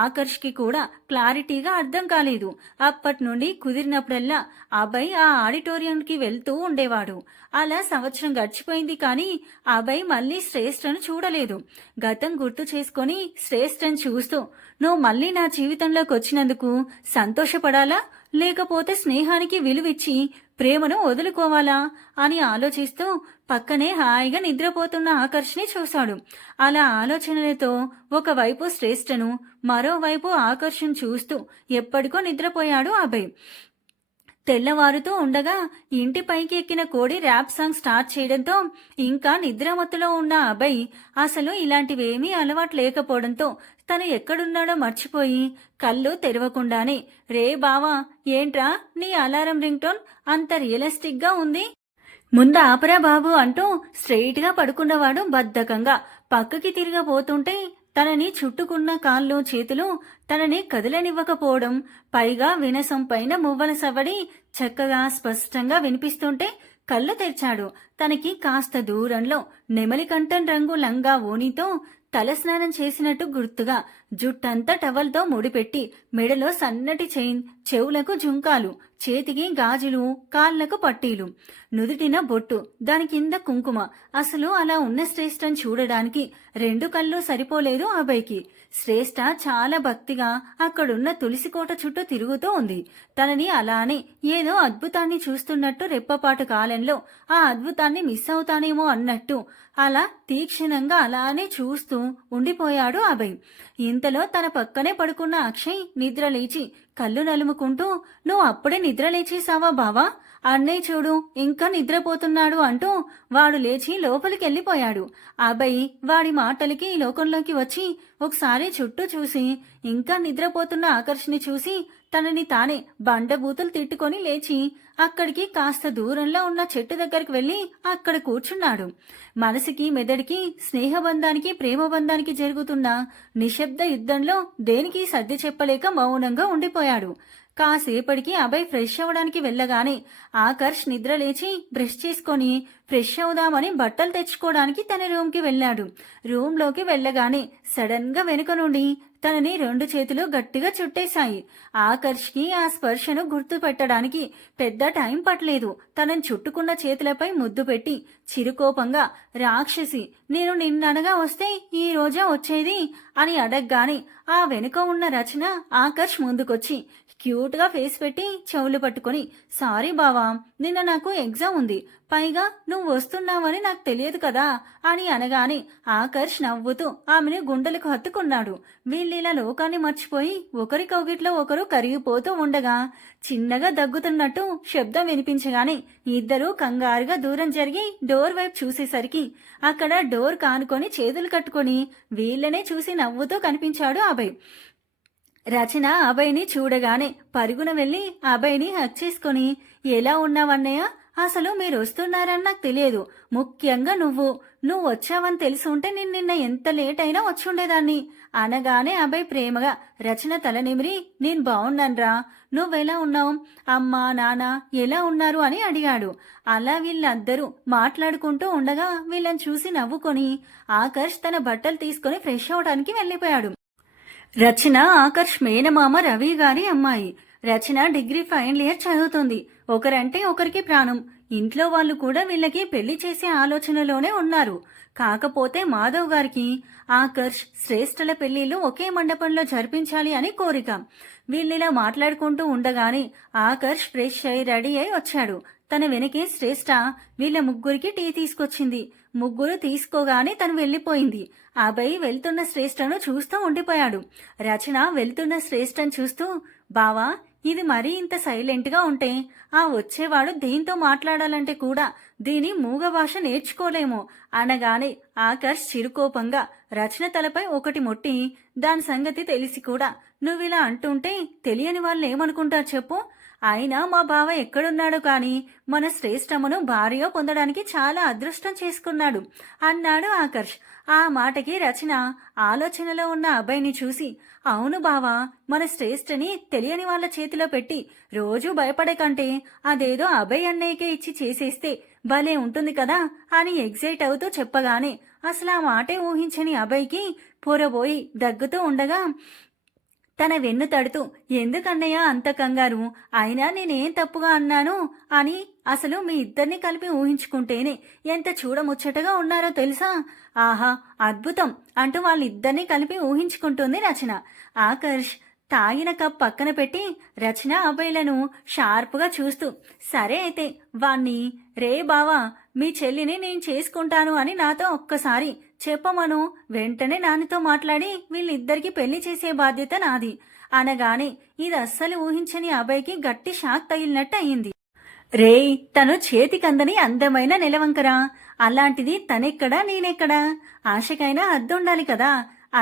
ఆకర్ష్కి కూడా క్లారిటీగా అర్థం కాలేదు. అప్పటి నుండి కుదిరినప్పుడల్లా అభయ్ ఆ ఆడిటోరియంకి వెళ్తూ ఉండేవాడు. అలా సంవత్సరం గడిచిపోయింది కానీ అభయ్ మళ్ళీ శ్రేష్టను చూడలేదు. గతం గుర్తు చేసుకొని శ్రేష్టను చూస్తూ నువ్వు మళ్ళీ నా జీవితంలోకి వచ్చినందుకు సంతోషపడాలా లేకపోతే స్నేహానికి విలువిచ్చి ప్రేమను వదులుకోవాలా అని ఆలోచిస్తూ పక్కనే హాయిగా నిద్రపోతున్న ఆకర్ష్ని చూశాడు. అలా ఆలోచనలతో ఒకవైపు శ్రేష్టను మరోవైపు ఆకర్షను చూస్తూ ఎప్పటికో నిద్రపోయాడు అభయ్. తెల్లవారుతూ ఉండగా ఇంటి పైకి ఎక్కిన కోడి ర్యాప్ సాంగ్ స్టార్ట్ చేయడంతో ఇంకా నిద్రమత్తులో ఉన్న అభయ్ అసలు ఇలాంటివేమీ అలవాటు లేకపోవడంతో తను ఎక్కడున్నాడో మర్చిపోయి కళ్ళు తెరవకుండానే రే బావా ఏంట్రా నీ అలారం రింగ్ టోన్ అంత రియలిస్టిక్ గా ఉంది, ముందు ఆపరా బాబు అంటూ స్ట్రెయిట్ గా పడుకున్నవాడు బద్ధకంగా పక్కకి తిరగబోతుంటే తనని చుట్టుకున్న కాళ్ళు చేతులు తనని కదలనివ్వకపోవడం, పైగా వినసం పైన మువ్వల సవడి చక్కగా స్పష్టంగా వినిపిస్తుంటే కళ్ళు తెరిచాడు. తనకి కాస్త దూరంలో నెమలి కంఠం రంగు లంగా ఓనితో తలస్నానం చేసినట్టు గుర్తుగా జుట్టంతా టవల్తో ముడిపెట్టి మెడలో సన్నటి చైన్, చెవులకు జుంకాలు, చేతికి గాజులు, కాళ్లకు పట్టీలు, నుదుటిన బొట్టు, దాని కింద కుంకుమ. అసలు అలా ఉన్న శ్రేష్టను చూడడానికి రెండు కళ్ళు సరిపోలేదు అభయ్కి. శ్రేష్ఠ చాలా భక్తిగా అక్కడున్న తులసికోట చుట్టూ తిరుగుతూ ఉంది. తనని అలానే ఏదో అద్భుతాన్ని చూస్తున్నట్టు రెప్పపాటు కాలంలో ఆ అద్భుతాన్ని మిస్ అవుతానేమో అన్నట్టు అలా తీక్షణంగా అలానే చూస్తూ ఉండిపోయాడు అభయ్. ఇంతలో తన పక్కనే పడుకున్న అక్షయ్ నిద్ర లేచి కళ్ళు నలుముకుంటూ నువ్వు అప్పుడే నిద్ర లేచేసావా బావా, అన్నయ్య చూడు ఇంకా నిద్రపోతున్నాడు అంటూ వాడు లేచి లోపలికి వెళ్ళిపోయాడు. అభయ్ వాడి మాటలకి ఈ లోకంలోకి వచ్చి ఒకసారి చుట్టూ చూసి ఇంకా నిద్రపోతున్న ఆకర్షని చూసి తనని తానే బండబూతులు తిట్టుకొని లేచి అక్కడికి కాస్త దూరంలో ఉన్న చెట్టు దగ్గరికి వెళ్లి అక్కడ కూర్చున్నాడు. మనసుకి మెదడికి స్నేహబంధానికి ప్రేమబంధానికి జరుగుతున్న నిశ్శబ్ద యుద్ధంలో దేనికి సర్ది చెప్పలేక మౌనంగా ఉండిపోయాడు. కాసేపటికి అభయ్ ఫ్రెష్ అవ్వడానికి వెళ్ళగానే ఆకర్ష్ నిద్ర లేచి బ్రష్ చేసుకొని ఫ్రెష్ అవుదామని బట్టలు తెచ్చుకోవడానికి తన రూమ్కి వెళ్ళాడు. రూమ్లోకి వెళ్ళగానే సడన్ గా వెనుక నుండి తనని రెండు చేతులు గట్టిగా చుట్టేశాయి. ఆకర్ష్కి ఆ స్పర్శను గుర్తుపెట్టడానికి పెద్ద టైం పట్టలేదు. తనని చుట్టుకున్న చేతులపై ముద్దు పెట్టి చిరుకోపంగా రాక్షసి నేను నిన్ననగా వస్తే ఈ రోజా వచ్చేది అని అడగగానే ఆ వెనుక ఉన్న రచన ఆకర్ష్ ముందుకొచ్చి క్యూట్ గా ఫేస్ పెట్టి చెవులు పట్టుకుని సారీ బావా నిన్న నాకు ఎగ్జామ్ ఉంది, పైగా నువ్వు వస్తున్నావని నాకు తెలియదు కదా అని అనగానే ఆకర్ష్ నవ్వుతూ ఆమెను గుండెలకు హత్తుకున్నాడు. వీళ్ళిలా లోకాన్ని మర్చిపోయి ఒకరి కౌగిట్లో ఒకరు కరిగిపోతూ ఉండగా చిన్నగా దగ్గుతున్నట్టు శబ్దం వినిపించగానే ఇద్దరూ కంగారుగా దూరం జరిగి డోర్ వైపు చూసేసరికి అక్కడ డోర్ కానుకొని చేతులు కట్టుకొని వీళ్ళనే చూసి నవ్వుతూ కనిపించాడు అభయ్. రచన అభయ్ని చూడగానే పరుగున వెళ్లి అభయ్ని హక్ చేసుకుని ఎలా ఉన్నావన్నయ్య, అసలు మీరు వస్తున్నారని నాకు తెలియదు, ముఖ్యంగా నువ్వు వచ్చావని తెలిసి ఉంటే నిన్న ఎంత లేట్ అయినా వచ్చుండేదాన్ని అనగానే అభయ్ ప్రేమగా రచన తల నిమిరి నేను బాగున్నాన్రా, నువ్వెలా ఉన్నావు, అమ్మా నాన్న ఎలా ఉన్నారు అని అడిగాడు. అలా వీళ్ళందరూ మాట్లాడుకుంటూ ఉండగా వీళ్ళని చూసి నవ్వుకొని ఆకర్ష్ తన బట్టలు తీసుకుని ఫ్రెష్ అవడానికి వెళ్ళిపోయాడు. రచన ఆకర్ష్ మేనమామ రవి గారి అమ్మాయి. రచన డిగ్రీ ఫైనల్ ఇయర్ చదువుతుంది. ఒకరంటే ఒకరికి ప్రాణం. ఇంట్లో వాళ్ళు కూడా వీళ్ళకి పెళ్లి చేసే ఆలోచనలోనే ఉన్నారు. కాకపోతే మాధవ్ గారికి ఆకర్ష్ శ్రేష్టల పెళ్లిళ్ళు ఒకే మండపంలో జరిపించాలి అని కోరిక. వీళ్ళిలా మాట్లాడుకుంటూ ఉండగానే ఆకర్ష్ ఫ్రెష్ అయి రెడీ అయి వచ్చాడు. తన వెనకే శ్రేష్ఠ వీళ్ళ ముగ్గురికి టీ తీసుకొచ్చింది. ముగ్గురు తీసుకోగానే తను వెళ్ళిపోయింది. అభయ్ వెళ్తున్న శ్రేష్టను చూస్తూ ఉండిపోయాడు. రచన వెళ్తున్న శ్రేష్టను చూస్తూ, బావా, ఇది మరీ ఇంత సైలెంట్గా ఉంటే ఆ వచ్చేవాడు దీంతో మాట్లాడాలంటే కూడా దీని మూగ భాష నేర్చుకోలేమో అనగానే ఆకర్ష్ చిరుకోపంగా రచన తలపై ఒకటి మొట్టి, దాని సంగతి తెలిసి కూడా నువ్విలా అంటుంటే తెలియని వాళ్ళు ఏమనుకుంటారు చెప్పు? అయినా మా బావ ఎక్కడున్నాడు కాని మన శ్రేష్టమును భార్య పొందడానికి చాలా అదృష్టం చేసుకున్నాడు అన్నాడు ఆకర్ష్. ఆ మాటకి రచన ఆలోచనలో ఉన్న అబ్బాయిని చూసి, అవును బావా, మన శ్రేష్టని తెలియని వాళ్ళ చేతిలో పెట్టి రోజూ భయపడే కంటే అదేదో అభయ్ అన్నయ్యకే ఇచ్చి చేసేస్తే భలే ఉంటుంది కదా అని ఎగ్జైట్ అవుతూ చెప్పగానే అసలు ఆ మాటే ఊహించని అభయ్కి పొరబోయి దగ్గుతూ ఉండగా తన వెన్ను తడుతూ, ఎందుకన్నయ్య అంత కంగారు? అయినా నేనేం తప్పుగా అన్నాను అని అసలు మీ ఇద్దరిని కలిపి ఊహించుకుంటేనే ఎంత చూడముచ్చటగా ఉన్నారో తెలుసా? ఆహా, అద్భుతం అంటూ వాళ్ళిద్దరినీ కలిపి ఊహించుకుంటుంది రచన. ఆకర్ష్ తాగిన కప్ పక్కన పెట్టి రచన అబ్బాయిలను షార్ప్గా చూస్తూ, సరే అయితే వాణ్ణి, రే బావా, మీ చెల్లిని నేను చేసుకుంటాను అని నాతో ఒక్కసారి చెప్పమను, వెంటనే నాన్నతో మాట్లాడి వీళ్ళిద్దరికి పెళ్లి చేసే బాధ్యత నాది అనగానే ఇది అస్సలు ఊహించని అబ్బాయికి గట్టి షాక్ తగిలినట్టు అయింది. రేయ్, తను చేతికందని అందమైన నెలవంకరా, అలాంటిది తనెక్కడా నేనెక్కడా? ఆశకైనా హద్దుండాలి కదా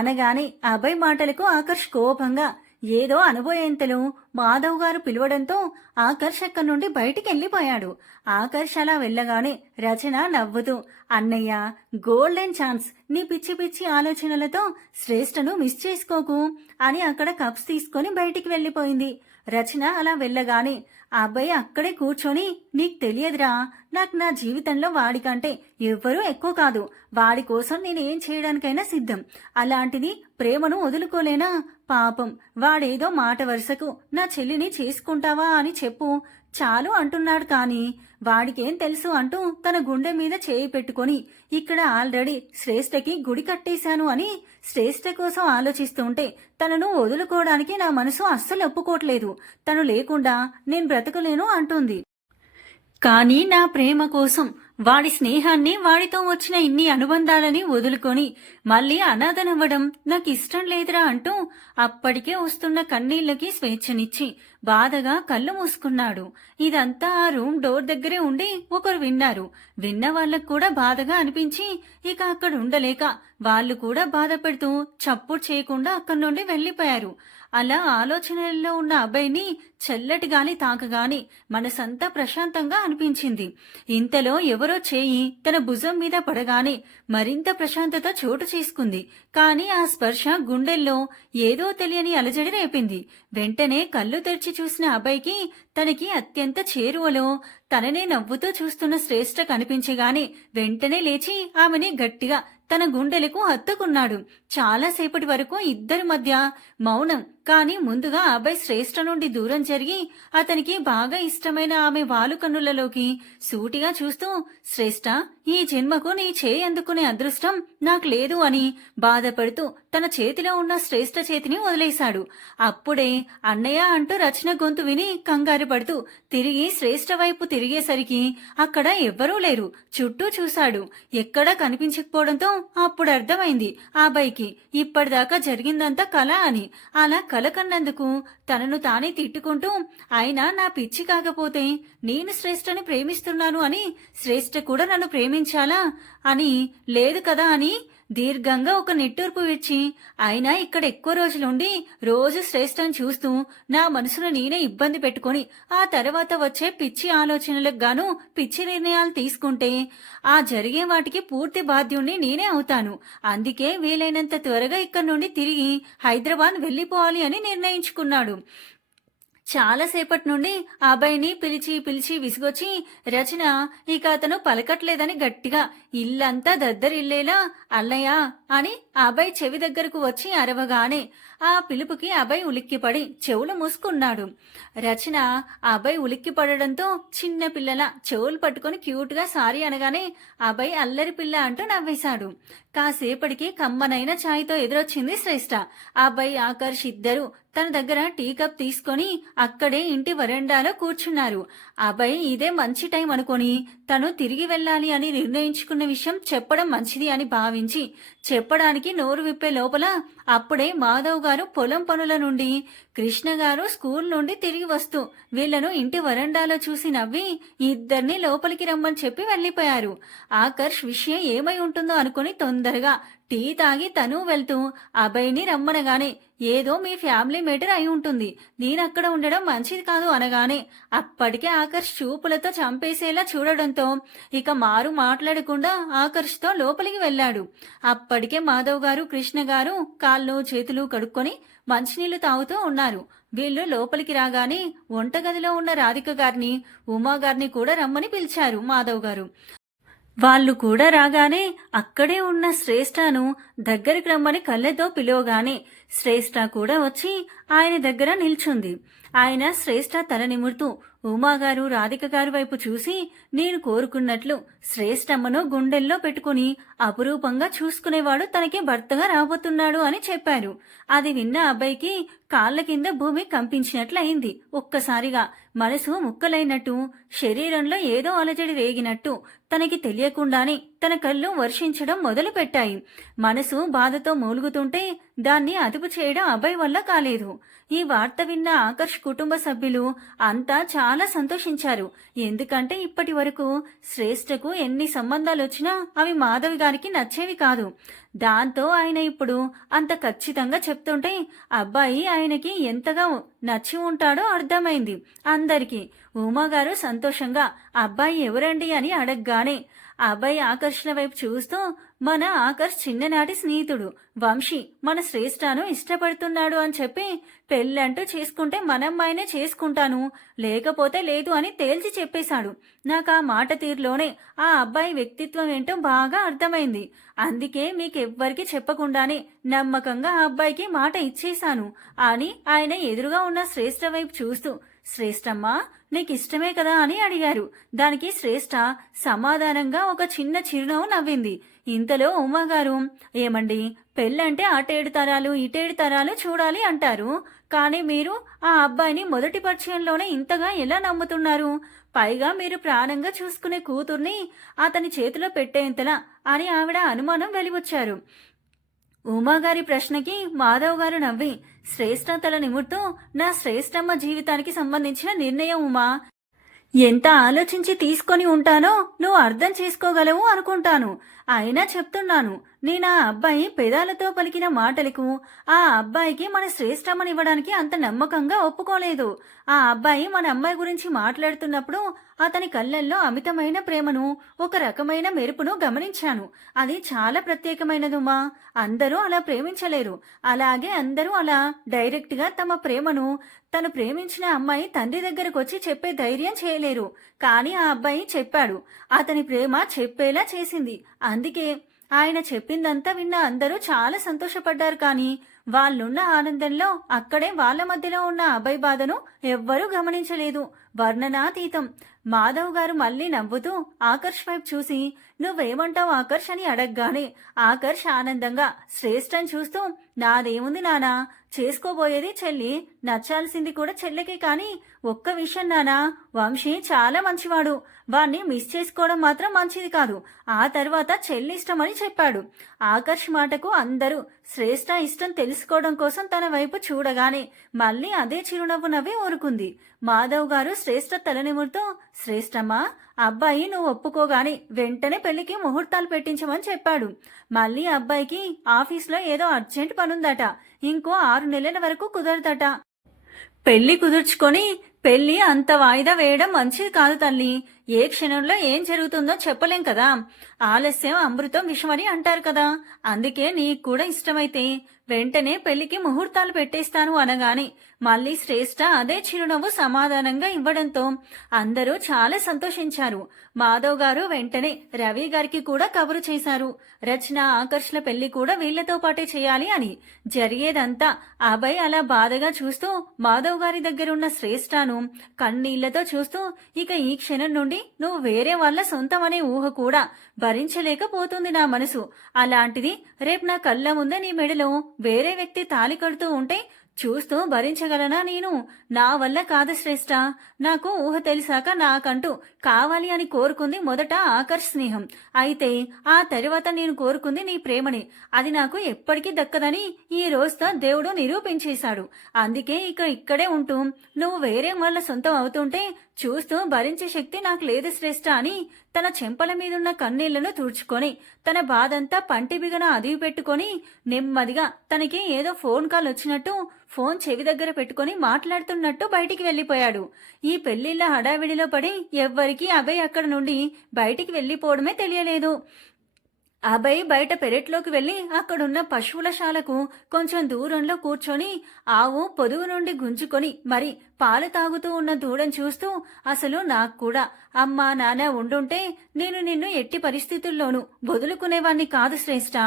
అనగానే అబ్బాయి మాటలకు ఆకర్ష్ కోపంగా ఏదో అనుభవేంతలో మాధవ్ గారు పిలవడంతో ఆకర్ష్ అక్కడి నుండి బయటికి వెళ్ళిపోయాడు. ఆకర్ష్ అలా వెళ్ళగానే రచన నవ్వుతూ, అన్నయ్య, గోల్డెన్ ఛాన్స్, నీ పిచ్చి పిచ్చి ఆలోచనలతో శ్రేష్టను మిస్ చేసుకోకు అని అక్కడ కప్స్ తీసుకొని బయటికి వెళ్ళిపోయింది. రచన అలా వెళ్ళగానే ఆ అబ్బాయి అక్కడే కూర్చొని, నీకు తెలియదురా, నాకు నా జీవితంలో వాడికంటే ఎవ్వరూ ఎక్కువ కాదు, వాడి కోసం నేనేం చేయడానికైనా సిద్ధం, అలాంటిది ప్రేమను వదులుకోలేనా? పాపం వాడేదో మాట వరుసకు నా చెల్లిని చేసుకుంటావా అని చెప్పు చాలు అంటున్నాడు, కానీ వాడికేం తెలుసు అంటూ తన గుండె మీద చేయి పెట్టుకొని, ఇక్కడ ఆల్రెడీ శ్రేష్టకి గుడి కట్టేశాను అని శ్రేష్ట కోసం ఆలోచిస్తుంటే తనను వదులుకోవడానికి నా మనసు అస్సలు ఒప్పుకోవట్లేదు, తను లేకుండా నేను బ్రతకలేను అంటుంది. కానీ నా ప్రేమ కోసం వాడి స్నేహాన్ని, వాడితో వచ్చిన ఇన్ని అనుబంధాలని వదులుకొని మళ్ళీ అనాథనవ్వడం నాకు ఇష్టం లేదురా అంటూ అప్పటికే వస్తున్న కన్నీళ్లకి స్వేచ్ఛనిచ్చి బాధగా కళ్ళు మూసుకున్నాడు. ఇదంతా ఆ రూమ్ డోర్ దగ్గరే ఉండి ఒకరు విన్నారు. విన్న వాళ్ళకు కూడా బాధగా అనిపించి ఇక అక్కడ ఉండలేక వాళ్ళు కూడా బాధ పెడుతూ చప్పుడు చేయకుండా అక్కడి నుండి వెళ్లిపోయారు. అలా ఆలోచనల్లో ఉన్న అబ్బాయిని చల్లటి గాలి తాకగానే మనసంతా ప్రశాంతంగా అనిపించింది. ఇంతలో ఎవరో చేయి తన భుజం మీద పడగానే మరింత ప్రశాంతత చోటు చేసుకుంది. కానీ ఆ స్పర్శ గుండెల్లో ఏదో తెలియని అలజడి రేపింది. వెంటనే కళ్ళు తెరిచి చూసిన అబ్బాయికి తనకి అత్యంత చేరువలో తననే నవ్వుతూ చూస్తున్న శ్రేష్ఠ కనిపించగానే వెంటనే లేచి ఆమెని గట్టిగా తన గుండెలకు హత్తుకున్నాడు. చాలాసేపటి వరకు ఇద్దరి మధ్య మౌనం. కానీ ముందుగా అబ్బాయి శ్రేష్ఠ నుండి దూరం జరిగి అతనికి బాగా ఇష్టమైన ఆమె వాలు కన్నులలోకి సూటిగా చూస్తూ, శ్రేష్ఠ, ఈ జన్మకు నీ చేయి అందుకునే అదృష్టం నాకు లేదు అని బాధపడుతూ తన చేతిలో ఉన్న శ్రేష్ఠ చేతిని వదిలేశాడు. అప్పుడే అన్నయ్య అంటూ రచన గొంతు విని కంగారు పడుతూ తిరిగి శ్రేష్ఠ వైపు తిరిగేసరికి అక్కడ ఎవ్వరూ లేరు. చుట్టూ చూశాడు, ఎక్కడా కనిపించకపోవడంతో అప్పుడు అర్థమైంది ఆ అబ్బాయికి ఇప్పటిదాకా జరిగిందంతా కల అని. అలా కల కన్నందుకు తనను తానే తిట్టుకుంటూ, అయినా నా పిచ్చి కాకపోతే నేను శ్రేష్ఠని ప్రేమిస్తున్నాను అని శ్రేష్ఠ కూడా నన్ను ప్రేమించాలా అని లేదు కదా అని దీర్ఘంగా ఒక నిట్టూర్పు విచ్చి, అయినా ఇక్కడ ఎక్కువ రోజులుండి రోజు శ్రేష్టని చూస్తూ నా మనసును నేనే ఇబ్బంది పెట్టుకొని ఆ తర్వాత వచ్చే పిచ్చి ఆలోచనలకు గాను పిచ్చి నిర్ణయాలు తీసుకుంటే ఆ జరిగే వాటికి పూర్తి బాధ్యుణ్ణి నేనే అవుతాను. అందుకే వీలైనంత త్వరగా ఇక్కడ నుండి తిరిగి హైదరాబాద్ వెళ్లిపోవాలి అని నిర్ణయించుకున్నాడు. చాలాసేపటి నుండి ఆ అబ్బాయిని పిలిచి పిలిచి విసుగొచ్చి రచన ఇక అతను పలకట్లేదని గట్టిగా ఇల్లంతా దద్దరిల్లేలా అల్లయ్య అని అభయ్ చెవి దగ్గరకు వచ్చి అరవగానే ఆ పిలుపుకి అభయ్ ఉలిక్కిపడి చెవులు మూసుకున్నాడు. రచన అభయ్ ఉలిక్కిపడడంతో చిన్న పిల్లల చెవులు పట్టుకుని క్యూట్ గా సారీ అనగానే అభయ్ అల్లరి పిల్ల అంటూ నవ్వేశాడు. కాసేపటికి కమ్మనైన ఛాయ్తో ఎదురొచ్చింది శ్రేష్ఠ. అభయ్ ఆకర్ష్ ఇద్దరు తన దగ్గర టీ కప్ తీసుకొని అక్కడే ఇంటి వరండాలో కూర్చున్నారు. అభయ్ ఇదే మంచి టైం అనుకొని తను తిరిగి వెళ్ళాలి అని నిర్ణయించుకున్న విషయం చెప్పడం మంచిది అని భావించి చెప్పడానికి నోరు విప్పే లోపల అప్పుడే మాధవ్ గారు పొలం పనుల నుండి, కృష్ణ గారు స్కూల్ నుండి తిరిగి వస్తూ వీళ్లను ఇంటి వరండాలో చూసి నవ్వి ఇద్దరిని లోపలికి రమ్మని చెప్పి వెళ్లిపోయారు. ఆకర్ష్ విషయం ఏమై ఉంటుందో అనుకుని తొందరగా టీ తాగి తను వెళ్తూ అభయ్ని రమ్మనగానే ఏదో మీ ఫ్యామిలీ మేటర్ అయి ఉంటుంది, నేనక్కడ ఉండడం మంచిది కాదు అనగానే అప్పటికే ఆకర్ష్ చూపులతో చంపేసేలా చూడడంతో ఇక మారు మాట్లాడకుండా ఆకర్ష్తో లోపలికి వెళ్ళాడు. అప్పటికే మాధవ్ గారు కృష్ణ గారు కాళ్ళు చేతులు కడుక్కొని మంచినీళ్లు తాగుతూ ఉన్నారు. వీళ్ళు లోపలికి రాగానే వంటగదిలో ఉన్న రాధిక గారిని, ఉమా గారిని కూడా రమ్మని పిలిచారు మాధవ్ గారు. వాళ్ళు కూడా రాగానే అక్కడే ఉన్న శ్రేష్ఠను దగ్గరికి రమ్మని కళ్ళతో పిలువగానే శ్రేష్ఠ కూడా వచ్చి ఆయన దగ్గర నిల్చుంది. ఆయన శ్రేష్ఠ తల నిమురుతూ ఉమాగారు రాధిక గారి వైపు చూసి నేను కోరుకున్నట్లు శ్రేష్టమ్మను గుండెల్లో పెట్టుకుని అపురూపంగా చూసుకునేవాడు తనకి భర్తగా రాబోతున్నాడు అని చెప్పారు. అది విన్న అబ్బాయికి కాళ్ల కింద భూమి కంపించినట్లయింది. ఒక్కసారిగా మనసు ముక్కలైనట్టు, శరీరంలో ఏదో అలజడి రేగినట్టు తనకి తెలియకుండానే తన కళ్ళు వర్షించడం మొదలు పెట్టాయి. మనసు బాధతో మూలుగుతుంటే దాన్ని అదుపు చేయడం అబ్బాయి వల్ల కాలేదు. ఈ వార్త విన్న ఆకర్ష్ కుటుంబ సభ్యులు అంతా చాలా సంతోషించారు. ఎందుకంటే ఇప్పటి వరకు శ్రేష్ఠకు ఎన్ని సంబంధాలు వచ్చినా అవి మాధవి గారికి నచ్చేవి కాదు. దాంతో ఆయన ఇప్పుడు అంత ఖచ్చితంగా చెప్తుంటే అబ్బాయి ఆయనకి ఎంతగా నచ్చి ఉంటాడో అర్థమైంది అందరికీ. ఉమాగారు సంతోషంగా అబ్బాయి ఎవరండి అని అడగగానే అబ్బాయి ఆకర్షణ వైపు చూస్తూ మన ఆకర్ష్ చిన్ననాటి స్నేహితుడు వంశీ మన శ్రేష్ఠను ఇష్టపడుతున్నాడు అని చెప్పి పెళ్ళంటూ చేసుకుంటే మనమ్మాయినే చేసుకుంటాను, లేకపోతే లేదు అని తేల్చి చెప్పేశాడు. నాకు ఆ మాట తీరులోనే ఆ అబ్బాయి వ్యక్తిత్వం ఏంటో బాగా అర్థమైంది. అందుకే మీకెవ్వరికి చెప్పకుండానే నమ్మకంగా ఆ అబ్బాయికి మాట ఇచ్చేశాను అని ఆయన ఎదురుగా ఉన్న శ్రేష్ఠ వైపు చూస్తూ శ్రేష్టమ్మా నీకిష్టమే కదా అని అడిగారు. దానికి శ్రేష్ఠ సమాధానంగా ఒక చిన్న చిరునవ్వు నవ్వింది. ఇంతలో ఉమాగారు ఏమండి పెళ్ళంటే అటేడు తరాలు ఇటేడు తరాలు చూడాలి అంటారు, కానీ మీరు ఆ అబ్బాయిని మొదటి పరిచయంలోనే ఇంతగా ఎలా నమ్ముతున్నారు? పైగా మీరు ప్రాణంగా చూసుకునే కూతుర్ని అతని చేతిలో పెట్టేంతలా అని ఆవిడ అనుమానం వెలిబుచ్చారు. ఉమాగారి ప్రశ్నకి మాధవ్ గారు నవ్వి శ్రేష్ఠ తల నిమురుతూ నా శ్రేష్టమ్మ జీవితానికి సంబంధించిన నిర్ణయం ఉమా, ఎంత ఆలోచించి తీసుకొని ఉంటానో నువ్వు అర్థం చేసుకోగలవు అనుకుంటాను. అయినా చెప్తున్నాను, నేను ఆ అబ్బాయి పెదాలతో పలికిన మాటలకు ఆ అబ్బాయికి మన శ్రేష్టమ్మనివ్వడానికి అంత నమ్మకంగా ఒప్పుకోలేదు. ఆ అబ్బాయి మన అమ్మాయి గురించి మాట్లాడుతున్నప్పుడు అతని కళ్ళల్లో అమితమైన ప్రేమను, ఒక రకమైన మెరుపును గమనించాను. అది చాలా ప్రత్యేకమైనదుమా. అందరూ అలా ప్రేమించలేరు. అలాగే అందరూ అలా డైరెక్ట్ గా తమ ప్రేమను తను ప్రేమించిన అమ్మాయి తండ్రి దగ్గరకు వచ్చి చెప్పే ధైర్యం చేయలేరు. కానీ ఆ అబ్బాయి చెప్పాడు. అతని ప్రేమ చెప్పేలా చేసింది. అందుకే ఆయన చెప్పిందంతా విన్న అందరూ చాలా సంతోషపడ్డారు. కానీ వాళ్ళున్న ఆనందంలో అక్కడే వాళ్ళ మధ్యలో ఉన్న అభయ్ బాధను ఎవ్వరూ గమనించలేదు. వర్ణనాతీతం. మాధవ్ గారు మళ్ళీ నవ్వుతూ ఆకర్ష్ వైపు చూసి నువ్వేమంటావు ఆకర్ష్ అని అడగగానే ఆకర్ష్ ఆనందంగా శ్రేష్టని చూస్తూ నాదేముంది నానా, చేసుకోబోయేది చెల్లి, నచ్చాల్సింది కూడా చెల్లెకే. కానీ ఒక్క విషయం నానా, వంశీ చాలా మంచివాడు, వాణ్ణి మిస్ చేసుకోవడం మాత్రం మంచిది కాదు. ఆ తర్వాత చెల్లి ఇష్టమని చెప్పాడు. ఆకర్ష్ మాటకు అందరూ శ్రేష్ఠ ఇష్టం తెలుసుకోవడం కోసం తన వైపు చూడగానే మళ్ళీ అదే చిరునవ్వు నవ్వి ఊరుకుంది. మాధవ్ గారు శ్రేష్ఠ తలనిమురుతో శ్రేష్టమ్మా అబ్బాయి నువ్వు ఒప్పుకోగానే వెంటనే పెళ్లికి ముహూర్తాలు పెట్టించమని చెప్పాడు. మళ్ళీ అబ్బాయికి ఆఫీస్లో ఏదో అర్జెంట్ పనుందట, ఇంకో 6 నెలల వరకు కుదరదట. పెళ్లి కుదుర్చుకొని పెళ్లి అంత వాయిదా వేయడం మంచిది కాదు తల్లి. ఏ క్షణంలో ఏం జరుగుతుందో చెప్పలేం కదా. ఆలస్యం అమృతం విషమని అంటారు కదా. అందుకే నీకు కూడా ఇష్టమైతే వెంటనే పెళ్లికి ముహూర్తాలు పెట్టేస్తాను అనగానే మళ్ళీ శ్రేష్ఠ అదే చిరునవ్వు సమాధానంగా ఇవ్వడంతో అందరూ చాలా సంతోషించారు. మాధవ్ గారు వెంటనే రవి గారికి కూడా కబురు చేశారు. రచన, ఆకర్షణ పెళ్లి కూడా వీళ్లతో పాటే చేయాలి అని. జరిగేదంతా అభయ్ అలా బాధగా చూస్తూ మాధవ్ గారి దగ్గరున్న శ్రేష్ఠను కన్నీళ్లతో చూస్తూ, ఇక ఈ క్షణం నుండి నువ్వు వేరే వాళ్ళ సొంతమనే ఊహ కూడా భరించలేకపోతుంది నా మనసు. అలాంటిది రేపు నా కళ్ళ ముందే నీ మెడలో వేరే వ్యక్తి తాళి కడుతూ ఉంటే చూస్తూ భరించగలనా నేను? నా వల్ల కాదు శ్రేష్ఠ. నాకు ఊహ తెలిసాక నాకంటూ కావాలి అని కోరుకుంది మొదట ఆకర్ష్ స్నేహం. అయితే ఆ తరువాత నేను కోరుకుంది నీ ప్రేమని. అది నాకు ఎప్పటికీ దక్కదని ఈ రోజుతో దేవుడు నిరూపించేశాడు. అందుకే ఇక్కడే ఉంటూ నువ్వు వేరే వాళ్ళ సొంతం అవుతుంటే చూస్తూ భరించే శక్తి నాకు లేదు శ్రేష్ఠ అని తన చెంపల మీదున్న కన్నీళ్లను తుడుచుకొని తన బాధంతా పంటి బిగన అదివి పెట్టుకొని నెమ్మదిగా తనకి ఏదో ఫోన్ కాల్ వచ్చినట్టు ఫోన్ చెవి దగ్గర పెట్టుకొని మాట్లాడుతున్నట్టు బయటికి వెళ్లిపోయాడు. ఈ పెళ్లిళ్ల హడావిడిలో పడి ఎవ్వరికీ అభయ్ అక్కడ నుండి బయటికి వెళ్లిపోవడమే తెలియలేదు. అభయ్ బయట పెరట్లోకి వెళ్లి అక్కడున్న పశువుల శాలకు కొంచెం దూరంలో కూర్చొని ఆవు పొదువు నుండి గుంజుకొని మరి పాలు తాగుతూ ఉన్న దూడను చూస్తూ, అసలు నాకు కూడా అమ్మా నాన్న ఉండుంటే నేను నిన్ను ఎట్టి పరిస్థితుల్లోనూ వదులుకునేవాణ్ణి కాదు శ్రేష్ఠ.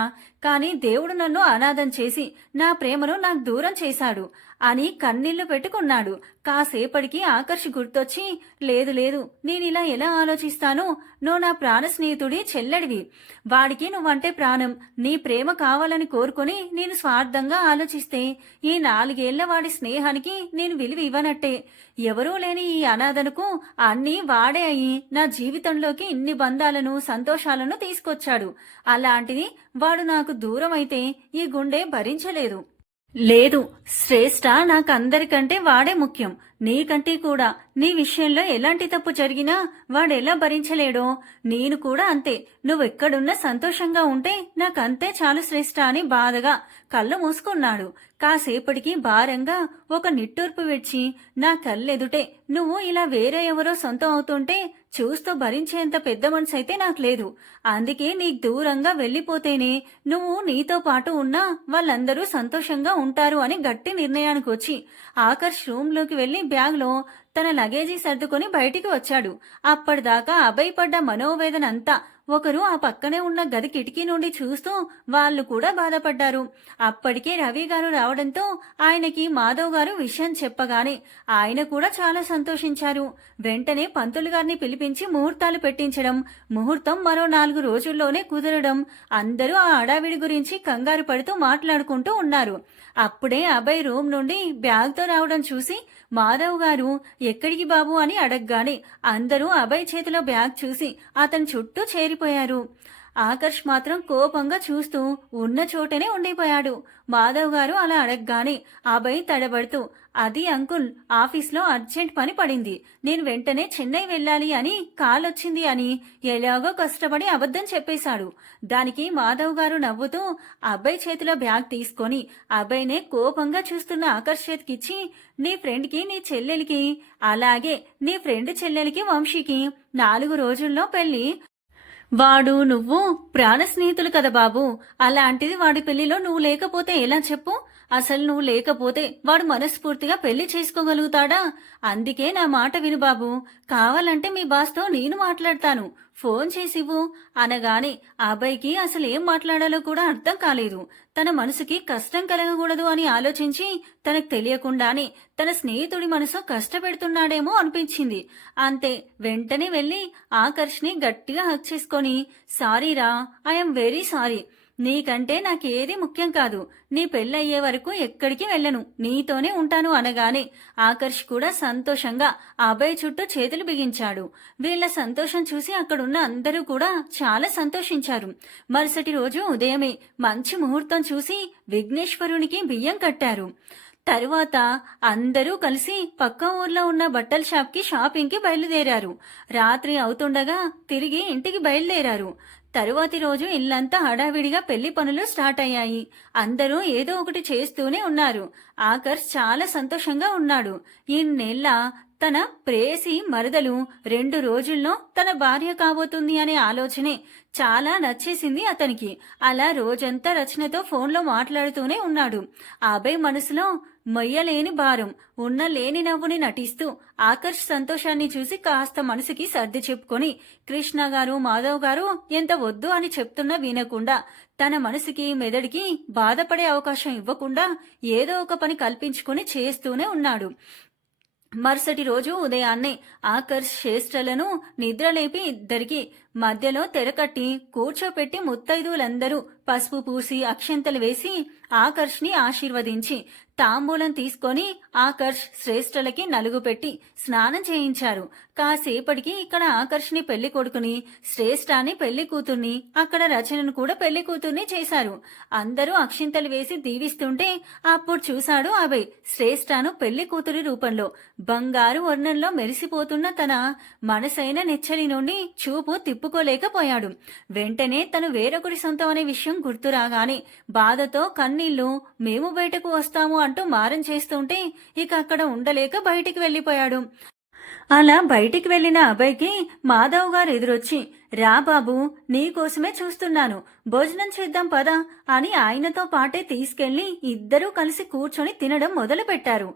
కాని దేవుడు నన్ను అనాథం చేసి నా ప్రేమను నాకు దూరం చేశాడు అని కన్నీళ్లు పెట్టుకున్నాడు. కాసేపటికి ఆకర్ష్ గుర్తొచ్చి, లేదు లేదు, నేనిలా ఎలా ఆలోచిస్తాను? నువ్వు నా ప్రాణ స్నేహితుడి చెల్లెడివి. వాడికి నువ్వంటే ప్రాణం. నీ ప్రేమ కావాలని కోరుకొని నేను స్వార్థంగా ఆలోచిస్తే ఈ 4 ఏళ్ల వాడి స్నేహానికి నేను విలువ ఇవ్వనట్టే. ఎవరూ లేని ఈ అనాథనకు అన్నీ వాడే అయి నా జీవితంలోకి ఇన్ని బంధాలను, సంతోషాలను తీసుకొచ్చాడు. అలాంటిది వాడు నాకు దూరం అయితే ఈ గుండె భరించలేదు. లేదు శ్రేష్ఠ, నాకందరికంటే వాడే ముఖ్యం. నీకంటే కూడా. నీ విషయంలో ఎలాంటి తప్పు జరిగినా వాడెలా భరించలేడో నేను కూడా అంతే. నువ్వెక్కడున్నా సంతోషంగా ఉంటే నాకంతే చాలు శ్రేష్ఠ అని బాధగా కళ్ళు మూసుకున్నాడు. కాసేపటికి భారంగా ఒక నిట్టూర్పు విడిచి, నా కళ్ళెదుటే నువ్వు ఇలా వేరే ఎవరో సొంతం అవుతుంటే చూస్తూ భరించేంత పెద్ద మనసైతే నాకు లేదు. అందుకే నీకు దూరంగా వెళ్లిపోతేనే నువ్వు నీతో పాటు ఉన్నా వాళ్ళందరూ సంతోషంగా ఉంటారు అని గట్టి నిర్ణయానికి వచ్చి ఆకర్ష్ రూంలోకి వెళ్లి బ్యాగ్లో తన లగేజీ సర్దుకొని బయటికి వచ్చాడు. అప్పటిదాకా అభయ్ పడ్డ మనోవేదన అంతా ఒకరు ఆ పక్కనే ఉన్న గది కిటికీ నుండి చూస్తూ వాళ్ళు కూడా బాధపడ్డారు. అప్పటికే రవి గారు రావడంతో ఆయనకి మాధవ్ గారు విషయం చెప్పగానే ఆయన కూడా చాలా సంతోషించారు. వెంటనే పంతులు గారిని పిలిపించి ముహూర్తాలు పెట్టించడం, ముహూర్తం మరో 4 రోజుల్లోనే కుదరడం, అందరూ ఆ అడావిడి గురించి కంగారు పడుతూ మాట్లాడుకుంటూ ఉన్నారు. అప్పుడే అభయ్ రూమ్ నుండి బ్యాగ్తో రావడం చూసి మాధవ్ గారు ఎక్కడికి బాబు అని అడగగానే అందరూ అభయ్ చేతిలో బ్యాగ్ చూసి అతని చుట్టూ చేరిపోయారు. ఆకర్ష్ మాత్రం కోపంగా చూస్తూ ఉన్న చోటనే ఉండిపోయాడు. మాధవ్ గారు అలా అడగగానే అభయ్ తడబడుతూ, అది అంకుల్, ఆఫీస్లో అర్జెంట్ పని పడింది, నేను వెంటనే చెన్నై వెళ్ళాలి అని కాల్ వచ్చింది అని ఎలాగో కష్టపడి అబద్ధం చెప్పేశాడు. దానికి మాధవ్ గారు నవ్వుతూ అభయ్ చేతిలో బ్యాగ్ తీసుకొని అభయ్నే కోపంగా చూస్తున్న ఆకర్ష్ చేతికిచ్చి, నీ ఫ్రెండ్కి, నీ చెల్లెలికి, అలాగే నీ ఫ్రెండ్ చెల్లెలికి వంశీకి 4 రోజుల్లో పెళ్లి. వాడు నువ్వు ప్రాణ స్నేహితులు కదా బాబు. అలాంటిది వాడి పెళ్లిలో నువ్వు లేకపోతే ఎలా చెప్పు? అసలు నువ్వు లేకపోతే వాడు మనస్ఫూర్తిగా పెళ్లి చేసుకోగలుగుతాడా? అందుకే నా మాట విను బాబు. కావాలంటే మీ బాస్తో నేను మాట్లాడతాను, ఫోన్ చేసివ్వు అనగానే అబ్బాయికి అసలు ఏం మాట్లాడాలో కూడా అర్థం కాలేదు. తన మనసుకి కష్టం కలగకూడదు అని ఆలోచించి తనకు తెలియకుండానే తన స్నేహితుడి మనసు కష్టపెడుతున్నాడేమో అనిపించింది. అంతే, వెంటనే వెళ్లి ఆకర్ష్ని గట్టిగా హక్ చేసుకొని, సారీరా, ఐఎమ్ వెరీ సారీ, నీకంటే నాకేది ముఖ్యం కాదు, నీ పెళ్ళయ్యే వరకు ఎక్కడికి వెళ్ళను, నీతోనే ఉంటాను అనగానే ఆకర్ష్ కూడా సంతోషంగా అభయ్ చుట్టూ చేతులు బిగించాడు. వీళ్ల సంతోషం చూసి అక్కడున్న అందరూ కూడా చాలా సంతోషించారు. మరుసటి రోజు ఉదయమే మంచి ముహూర్తం చూసి విఘ్నేశ్వరునికి బియ్యం కట్టారు. తరువాత అందరూ కలిసి పక్క ఊర్లో ఉన్న బట్టల షాప్కి షాపింగ్కి బయలుదేరారు. రాత్రి అవుతుండగా తిరిగి ఇంటికి బయలుదేరారు. తరువాతి రోజు ఇల్లంతా హడావిడిగా పెళ్లి పనులు స్టార్ట్ అయ్యాయి. అందరూ ఏదో ఒకటి చేస్తూనే ఉన్నారు. ఆకర్ష్ చాలా సంతోషంగా ఉన్నాడు. ఇన్నేళ్ల తన ప్రేయసి మరదలు 2 రోజుల్లో తన భార్య కాబోతుంది అనే ఆలోచనే చాలా నచ్చేసింది అతనికి. అలా రోజంతా రచనతో ఫోన్లో మాట్లాడుతూనే ఉన్నాడు. అభయ్ మనసులో మొయ్యలేని భారం, ఉన్న లేని నవ్వుని నటిస్తూ ఆకర్ష్ సంతోషాన్ని చూసి కాస్త మనసుకి సర్ది చెప్పుకొని కృష్ణ గారు, మాధవ్ గారు ఎంత వద్దు అని చెప్తున్నా వినకుండా తన మనసుకి మెదడికి బాధపడే అవకాశం ఇవ్వకుండా ఏదో ఒక పని కల్పించుకొని చేస్తూనే ఉన్నాడు. మరుసటి రోజు ఉదయాన్నే ఆకర్ష్ శ్రేష్ఠలను నిద్రలేపి ఇద్దరికి మధ్యలో తెరకట్టి కూర్చోపెట్టి ముత్తైదువులందరూ పసుపు పూసి అక్షంతలు వేసి ఆకర్ష్ని ఆశీర్వదించి తాంబూలం తీసుకొని ఆకర్ష్ శ్రేష్ఠలకి నలుగు పెట్టి స్నానం చేయించారు. కాసేపటికి ఇక్కడ ఆకర్ష్ని పెళ్లి కొడుకుని, శ్రేష్ఠాన్ని పెళ్లి కూతుర్ని, అక్కడ రచనను కూడా పెళ్లి కూతుర్ని చేశారు. అందరూ అక్షింతలు వేసి దీవిస్తుంటే అప్పుడు చూశాడు అభయ్ శ్రేష్ఠను పెళ్లి కూతురి రూపంలో బంగారు వర్ణంలో మెరిసిపోతున్న తన మనసైన నెచ్చలి నుండి చూపు తిప్పుకోలేకపోయాడు. వెంటనే తను వేరొకటి సొంతం అనే విషయం గుర్తురాగానే బాధతో కన్నీళ్లు మేము బయటకు వస్తాము అంటూ మారం చేస్తుంటే ఇక అక్కడ ఉండలేక బయటికి వెళ్లిపోయాడు. అలా బయటికి వెళ్లిన అభయ్కి మాధవ్ గారు ఎదురొచ్చి, రా బాబు, నీకోసమే చూస్తున్నాను, భోజనం చేద్దాం పదా అని ఆయనతో పాటే తీసుకెళ్లి ఇద్దరూ కలిసి కూర్చొని తినడం మొదలు పెట్టారు.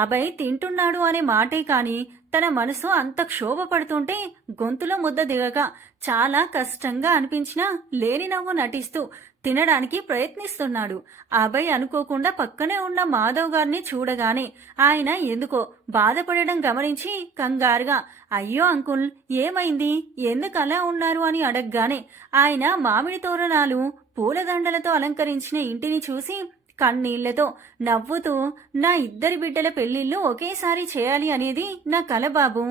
అభయ్ తింటున్నాడు అనే మాటే కాని తన మనసు అంత క్షోభ పడుతుంటే గొంతులో ముద్ద దిగక చాలా కష్టంగా అనిపించినా లేని నవ్వు నటిస్తూ తినడానికి ప్రయత్నిస్తున్నాడు. అభయ్ అనుకోకుండా పక్కనే ఉన్న మాధవ్ గారిని చూడగానే ఆయన ఎందుకో బాధపడడం గమనించి కంగారుగా, అయ్యో అంకుల్, ఏమైంది, ఎందుకు అలా ఉన్నారు అని అడగగానే ఆయన మామిడి తోరణాలు పూలదండలతో అలంకరించిన ఇంటిని చూసి కన్నీళ్లతో నవ్వుతూ, నా ఇద్దరి బిడ్డల పెళ్లిళ్ళు ఒకేసారి చేయాలి అనేది నా కల బాబు,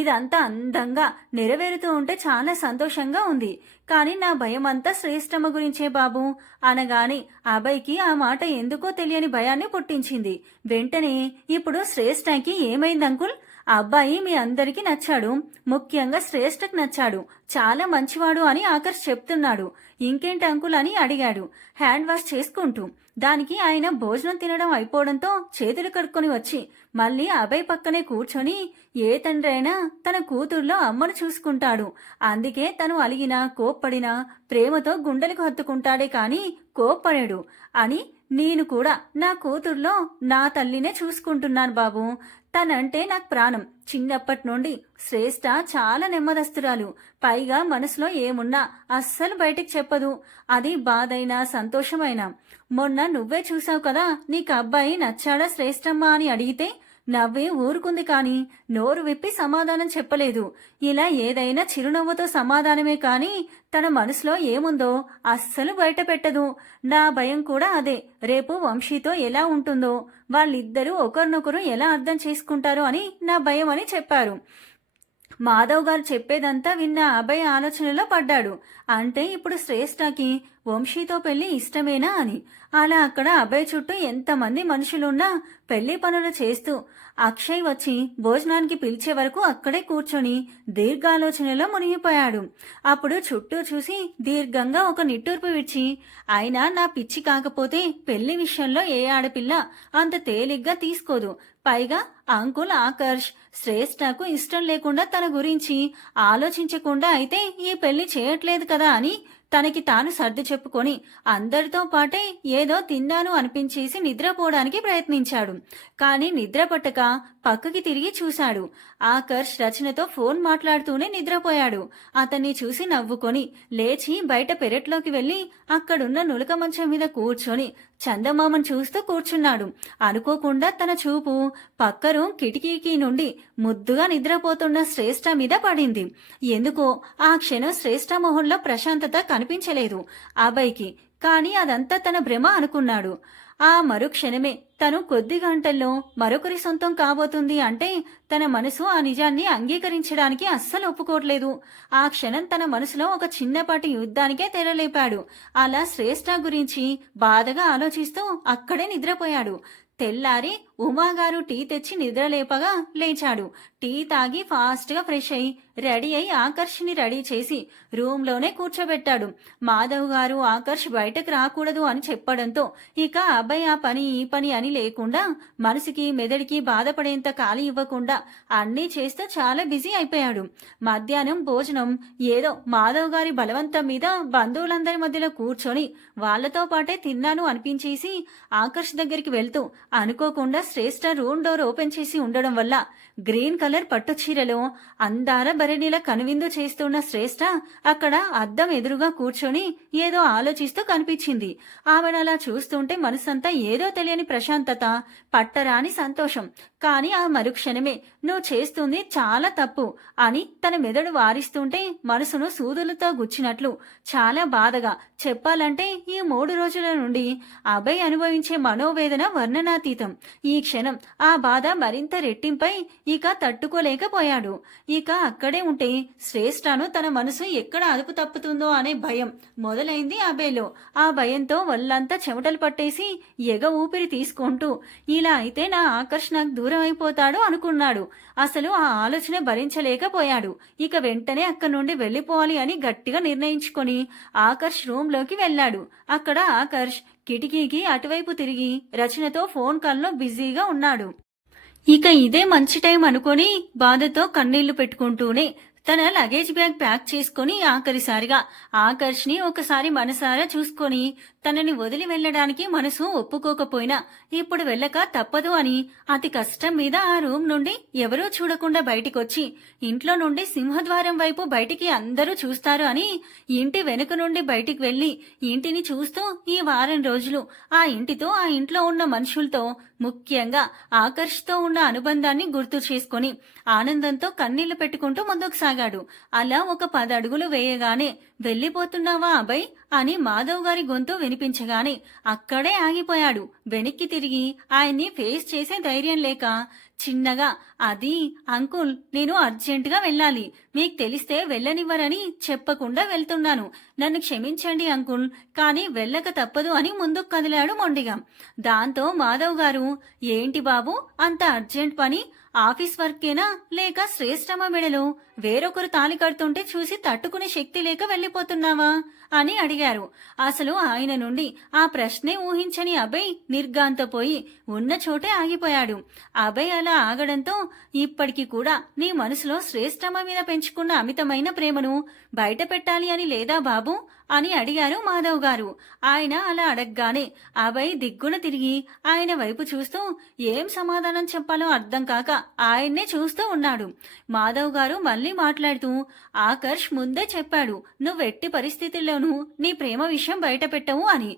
ఇదంతా అందంగా నెరవేరుతూ ఉంటే చాలా సంతోషంగా ఉంది, కానీ నా భయమంతా శ్రేష్టమ్మ గురించే బాబు అనగానే అభయ్కి ఆ మాట ఎందుకో తెలియని భయాన్ని పుట్టించింది. వెంటనే, ఇప్పుడు శ్రేష్టకి ఏమైంది అంకుల్, అబ్బాయి మీ అందరికీ నచ్చాడు, ముఖ్యంగా శ్రేష్టకు నచ్చాడు, చాలా మంచివాడు అని ఆకర్ష్ చెప్తున్నాడు, ఇంకేంటి అంకుల్ అని అడిగాడు హ్యాండ్ వాష్ చేసుకుంటూ. దానికి ఆయన భోజనం తినడం అయిపోవడంతో చేతులు కడుక్కొని వచ్చి మళ్ళీ అభయ్ పక్కనే కూర్చొని, ఏ తండ్రి అయినా తన కూతుర్లో అమ్మను చూసుకుంటాడు, అందుకే తను అలిగినా కోప్పడినా ప్రేమతో గుండెలకు హత్తుకుంటాడే కాని కోప్పడాడు అని నేను కూడా నా కూతుర్లో నా తల్లినే చూసుకుంటున్నాను బాబు, తనంటే నాకు ప్రాణం, చిన్నప్పటి నుండి శ్రేష్ఠ చాలా నెమ్మదస్తురాలు, పైగా మనసులో ఏమున్నా అస్సలు బయటికి చెప్పదు, అది బాధైనా సంతోషమైనా. మొన్న నువ్వే చూసావు కదా, నీకు అబ్బాయి నచ్చాడా శ్రేష్టమ్మ అని అడిగితే నవ్వి ఊరుకుంది కాని నోరు విప్పి సమాధానం చెప్పలేదు. ఇలా ఏదైనా చిరునవ్వుతో సమాధానమే కాని తన మనసులో ఏముందో అస్సలు బయట పెట్టదు. నా భయం కూడా అదే, రేపు వంశీతో ఎలా ఉంటుందో, వాళ్ళిద్దరూ ఒకరినొకరు ఎలా అర్థం చేసుకుంటారో అని నా భయం అని చెప్పారు. మాధవ్ గారు చెప్పేదంతా విన్న అభయ్ ఆలోచనలో పడ్డాడు. అంటే ఇప్పుడు శ్రేష్టకి వంశీతో పెళ్లి ఇష్టమేనా అని. అలా అక్కడ అభయ్ చుట్టూ ఎంతమంది మనుషులున్నా పెళ్లి పనులు చేస్తూ అక్షయ్ వచ్చి భోజనానికి పిలిచే వరకు అక్కడే కూర్చొని దీర్ఘాలోచనలో మునిగిపోయాడు. అప్పుడు చుట్టూ చూసి దీర్ఘంగా ఒక నిట్టూర్పు విడిచి, అయినా నా పిచ్చి కాకపోతే పెళ్లి విషయంలో ఏ ఆడపిల్ల అంత తేలిగ్గా తీసుకోదు, పైగా అంకుల్ ఆకర్ష్ శ్రేష్టకు ఇష్టం లేకుండా తన గురించి ఆలోచించకుండా అయితే ఈ పెళ్లి చేయట్లేదు కదా అని తనకి తాను సర్ది చెప్పుకొని అందరితో పాటే ఏదో తిన్నాను అనిపించేసి నిద్రపోవడానికి ప్రయత్నించాడు. కానీ నిద్ర పట్టక పక్కకి తిరిగి చూశాడు. ఆకర్ష్ రచనతో ఫోన్ మాట్లాడుతూనే నిద్రపోయాడు. అతన్ని చూసి నవ్వుకొని లేచి బయట పెరట్లోకి వెళ్లి అక్కడున్న నులక మంచం మీద కూర్చొని చందమామను చూస్తూ కూర్చున్నాడు. అనుకోకుండా తన చూపు పక్క రూమ్ కిటికీకి నుండి ముద్దుగా నిద్రపోతున్న శ్రేష్ఠ మీద పడింది. ఎందుకో ఆ క్షణం శ్రేష్ఠ మొహంలో ప్రశాంతత కనిపించలేదు అభయ్కి. కానీ అదంతా తన భ్రమ అనుకున్నాడు. ఆ మరుక్షణమే తను కొద్ది గంటల్లో మరొకరి సొంతం కాబోతుంది అంటే తన మనసు ఆ నిజాన్ని అంగీకరించడానికి అస్సలు ఒప్పుకోవట్లేదు. ఆ క్షణం తన మనసులో ఒక చిన్నపాటి యుద్ధానికే తెరలేపాడు. అలా శ్రేష్ఠ గురించి బాధగా ఆలోచిస్తూ అక్కడే నిద్రపోయాడు. తెల్లారి ఉమాగారు టీ తెచ్చి నిద్రలేపగా లేచాడు. టీ తాగి ఫాస్ట్గా ఫ్రెష్ అయి రెడీ అయి ఆకర్ష్ని రెడీ చేసి రూమ్లోనే కూర్చోబెట్టాడు. మాధవ్ గారు ఆకర్ష్ బయటకు రాకూడదు అని చెప్పడంతో ఇక అబ్బాయి ఆ పని ఈ పని అని లేకుండా మనసుకి మెదడికి బాధపడేంత ఖాళీ ఇవ్వకుండా అన్నీ చేస్తూ చాలా బిజీ అయిపోయాడు. మధ్యాహ్నం భోజనం ఏదో మాధవ్ గారి బలవంతం మీద బంధువులందరి మధ్యలో కూర్చొని వాళ్లతో పాటే తిన్నాను అనిపించేసి ఆకర్ష్ దగ్గరికి వెళ్తూ అనుకోకుండా శ్రేష్ఠ రూమ్ డోర్ ఓపెన్ చేసి ఉండడం వల్ల గ్రీన్ కలర్ పట్టు చీరలో అందాల భరణిలా కనువిందు చేస్తున్న శ్రేష్ఠ అక్కడ అద్దం ఎదురుగా కూర్చొని ఏదో ఆలోచిస్తూ కనిపించింది. ఆమెనలా చూస్తుంటే మనసంతా ఏదో తెలియని ప్రశాంతత, పట్టరాని సంతోషం. కాని ఆ మరుక్షణమే నువ్వు చేస్తుంది చాలా తప్పు అని తన మెదడు వారిస్తుంటే మనసును సూదులతో గుచ్చినట్లు చాలా బాధగా చెప్పాలంటే ఈ 3 రోజుల నుండి అభయ్ అనుభవించే మనోవేదన వర్ణనాతీతం. ఈ క్షణం ఆ బాధ మరింత రెట్టింపై ఇక తట్టుకోలేకపోయాడు. ఇక అక్కడే ఉంటే శ్రేష్ఠను తన మనసు ఎక్కడ అదుపు తప్పుతుందో అనే భయం మొదలైంది అభయ్లో. ఆ భయంతో వల్లంతా చెమటలు పట్టేసి ఎగ ఊపిరి తీసుకుంటూ ఇలా అయితే నా ఆకర్షణ దూరం అయిపోతాడు అనుకున్నాడు. అసలు ఆ ఆలోచన భరించలేకపోయాడు. ఇక వెంటనే అక్కడి నుండి వెళ్లిపోవాలి అని గట్టిగా నిర్ణయించుకొని ఆకర్ష్ రూమ్లోకి వెళ్ళాడు. అక్కడ ఆకర్ష్ కిటికీకి అటువైపు తిరిగి రచనతో ఫోన్ కాల్లో బిజీగా ఉన్నాడు. ఇక ఇదే మంచి టైం అనుకొని బాధతో కన్నీళ్లు పెట్టుకుంటూనే తన లగేజ్ బ్యాగ్ ప్యాక్ చేసుకుని ఆఖరిసారిగా ఆకర్ష్ని ఒకసారి మనసారా చూసుకొని తనని వదిలి వెళ్లడానికి మనసు ఒప్పుకోకపోయినా ఇప్పుడు వెళ్ళక తప్పదు అని అతి కష్టం మీద ఆ రూమ్ నుండి ఎవరూ చూడకుండా బయటికొచ్చి ఇంట్లో నుండి సింహద్వారం వైపు బయటికి అందరూ చూస్తారు అని ఇంటి వెనుక నుండి బయటికి వెళ్లి ఇంటిని చూస్తూ ఈ వారం రోజులు ఆ ఇంటితో ఆ ఇంట్లో ఉన్న మనుషులతో ముఖ్యంగా ఆకర్ష్తో ఉన్న అనుబంధాన్ని గుర్తు చేసుకుని ఆనందంతో కన్నీళ్లు పెట్టుకుంటూ ముందుకు సాగాడు. అలా ఒక 10 అడుగులు వేయగానే వెళ్ళిపోతున్నావా అభయ్ అని మాధవ్ గారి గొంతు వినిపించగానే అక్కడే ఆగిపోయాడు. వెనక్కి తిరిగి ఆయన్ని ఫేస్ చేసే ధైర్యం లేక చిన్నగా అది అంకుల్ నేను అర్జెంటుగా వెళ్ళాలి, మీకు తెలిస్తే వెళ్ళనివ్వరని చెప్పకుండా వెళ్తున్నాను, నన్ను క్షమించండి అంకుల్, కానీ వెళ్ళక తప్పదు అని ముందుకు కదిలాడు మొండిగా. దాంతో మాధవ్ గారు ఏంటి బాబు అంత అర్జెంట్ పని, ఆఫీస్ వర్కేనా లేక శ్రేష్టమ మెడలో వేరొకరు తాళి కడుతుంటే చూసి తట్టుకునే శక్తి లేక వెళ్ళిపోతున్నావా అని అడిగారు. అసలు ఆయన నుండి ఆ ప్రశ్నే ఊహించని అభయ్ నిర్గాంతపోయి ఉన్న చోటే ఆగిపోయాడు. అభయ్ అలా ఆగడంతో ఇప్పటికి కూడా నీ మనసులో శ్రేష్టమ మీద పెంచుకున్న అమితమైన ప్రేమను బయట పెట్టాలి అని లేదా బాబు అని అడిగారు మాధవ్ గారు. ఆయన అలా అడగగానే అభయ్ దిగ్గున తిరిగి ఆయన వైపు చూస్తూ ఏం సమాధానం చెప్పాలో అర్థం కాక ఆయన్నే చూస్తూ ఉన్నాడు. మాధవ్ గారు మళ్ళీ మాట్లాడుతూ ఆకర్ష్ ముందే చెప్పాడు నువ్వెట్టి పరిస్థితుల్లోనూ నీ ప్రేమ విషయం బయట పెట్టవు అని.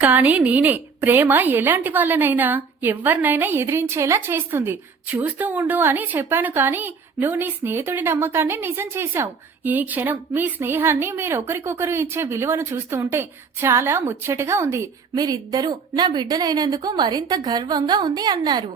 కానీ నేనే ప్రేమ ఎలాంటి వాళ్ళనైనా ఎవరినైనా ఎదిరించేలా చేస్తుంది, చూస్తూ ఉండు అని చెప్పాను. కానీ నువ్వు నీ స్నేహితుడి నమ్మకాన్ని నిజం చేశావు. ఈ క్షణం మీ స్నేహాన్ని మీరొకరికొకరు ఇచ్చే విలువను చూస్తూ ఉంటే చాలా ముచ్చటగా ఉంది. మీరిద్దరూ నా బిడ్డలైనందుకు మరింత గర్వంగా ఉంది అన్నారు.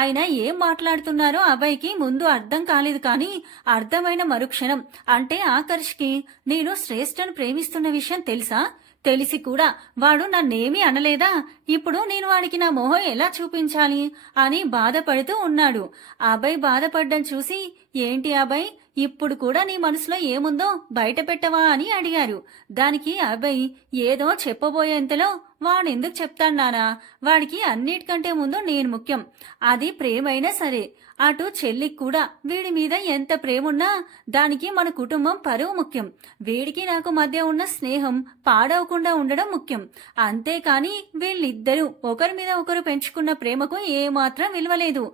ఆయన ఏం మాట్లాడుతున్నారో అభయ్కి ముందు అర్థం కాలేదు. కానీ అర్థమైన మరుక్షణం అంటే ఆకర్ష్కి నేను శ్రేష్ఠను ప్రేమిస్తున్న విషయం తెలుసా, తెలిసి కూడా వాడు నన్నేమీ అనలేదా, ఇప్పుడు నేను వాడికి నా మొహం ఎలా చూపించాలి అని బాధపడుతూ ఉన్నాడు. అభయ్ బాధపడ్డం చూసి ఏంటి అభయ్ ఇప్పుడు కూడా నీ మనసులో ఏముందో బయట పెట్టవా అని అడిగారు. దానికి అభయ్ ఏదో చెప్పబోయేంతలో వాడెందుకు చెప్తాను నానా, వాడికి అన్నిటికంటే ముందు నేను ముఖ్యం, అది ప్రేమైనా సరే. అటు చెల్లికి కూడా వీడి మీద ఎంత ప్రేమున్నా దానికి మన కుటుంబం పరువు ముఖ్యం. వీడికి నాకు మధ్య ఉన్న స్నేహం పాడవకుండా ఉండడం ముఖ్యం. అంతేకాని వీళ్ళిద్దరూ ఒకరి మీద ఒకరు పెంచుకున్న ప్రేమకు ఏమాత్రం విలువలేదు.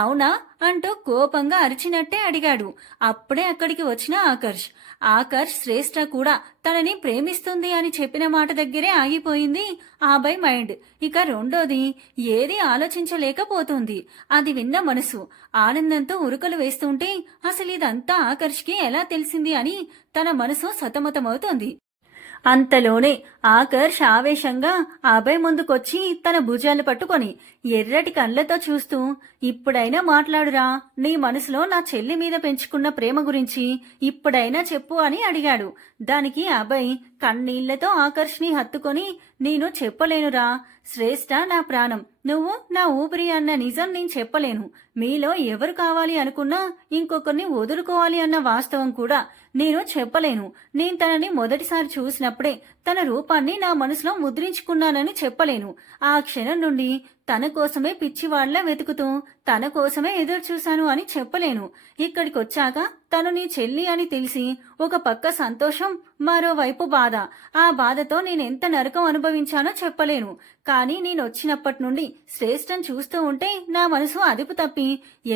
అవునా అంటూ కోపంగా అరిచినట్టే అడిగాడు. అప్పుడే అక్కడికి వచ్చిన ఆకర్ష్ శ్రేష్ఠ కూడా తనని ప్రేమిస్తుంది అని చెప్పిన మాట దగ్గరే ఆగిపోయింది అభయ్ మైండ్. ఇక రెండోది ఏది ఆలోచించలేకపోతుంది. అది విన్న మనసు ఆనందంతో ఉరుకలు వేస్తుంటే అసలు ఇదంతా ఆకర్ష్కి ఎలా తెలిసింది అని తన మనసు సతమతమవుతోంది. అంతలోనే ఆకర్ష్ ఆవేశంగా అభయ్ ముందుకొచ్చి తన భుజాలు పట్టుకొని ఎర్రటి కళ్ళతో చూస్తూ ఇప్పుడైనా మాట్లాడురా, నీ మనసులో నా చెల్లి మీద పెంచుకున్న ప్రేమ గురించి ఇప్పుడైనా చెప్పు అని అడిగాడు. దానికి అభయ్ కన్నీళ్లతో ఆకర్ష్ని హత్తుకొని, నేను చెప్పలేనురా శ్రేష్ఠ, నా ప్రాణం, నువ్వు నా ఊపిరి అన్న నిజం నేను చెప్పలేను. మీలో ఎవరు కావాలి అనుకున్నా ఇంకొకరిని వదులుకోవాలి అన్న వాస్తవం కూడా నేను చెప్పలేను. నేను తనని మొదటిసారి చూసినప్పుడే తన రూపాన్ని నా మనసులో ముద్రించుకున్నానని చెప్పలేను. ఆ క్షణం నుండి తన కోసమే పిచ్చివాళ్లా వెతుకుతూ తన కోసమే ఎదురు చూశాను అని చెప్పలేను. ఇక్కడికొచ్చాక తను నీ చెల్లి అని తెలిసి ఒక పక్క సంతోషం, మరోవైపు బాధ. ఆ బాధతో నేనెంత నరకం అనుభవించానో చెప్పలేను. కానీ నేనొచ్చినప్పటి నుండి శ్రేష్టం చూస్తూ ఉంటే నా మనసు అదుపు తప్పి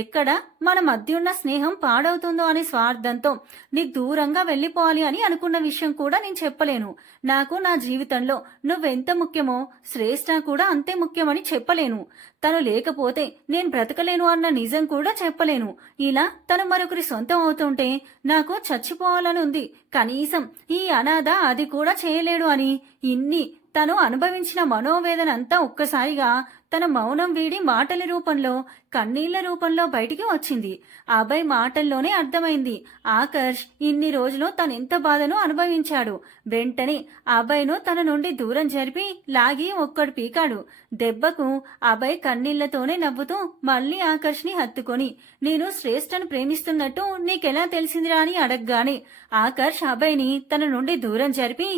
ఎక్కడ మన మధ్య ఉన్న స్నేహం పాడవుతుందో అనే స్వార్థంతో నీకు దూరంగా వెళ్ళిపోవాలి అని అనుకున్న విషయం కూడా నేను చెప్పలేను. నాకు నా జీవితంలో నువ్వెంత ముఖ్యమో శ్రేష్ఠ కూడా అంతే ముఖ్యమని చెప్పలేను. తను లేకపోతే నేను బ్రతకలేను అన్న నిజం కూడా చెప్పలేను. ఇలా తను మరొకరి సొంతం అవుతుంటే నాకు చచ్చిపోవాలని ఉంది. కనీసం ఈ అనాథ అది కూడా చేయలేడు అని ఇన్ని తను అనుభవించిన మనోవేదన అంతా ఒక్కసారిగా తన మౌనం వీడి మాటల రూపంలో, కన్నీళ్ల రూపంలో బయటికి వచ్చింది. అభయ్ మాటల్లోనే అర్థమైంది ఆకర్ష్ ఇన్ని రోజులు తనెంత బాధను అనుభవించాడు. వెంటనే అభయ్ను తన నుండి దూరం జరిపి లాగి ఒక్కడు పీకాడు. దెబ్బకు అభయ్ కన్నీళ్లతోనే నవ్వుతూ మళ్లీ ఆకర్ష్ని హత్తుకొని, నేను శ్రేష్ఠను ప్రేమిస్తున్నట్టు నీకెలా తెలిసిందిరా అని అడగగానే ఆకర్ష్ అభయ్ని తన నుండి దూరం జరిపి,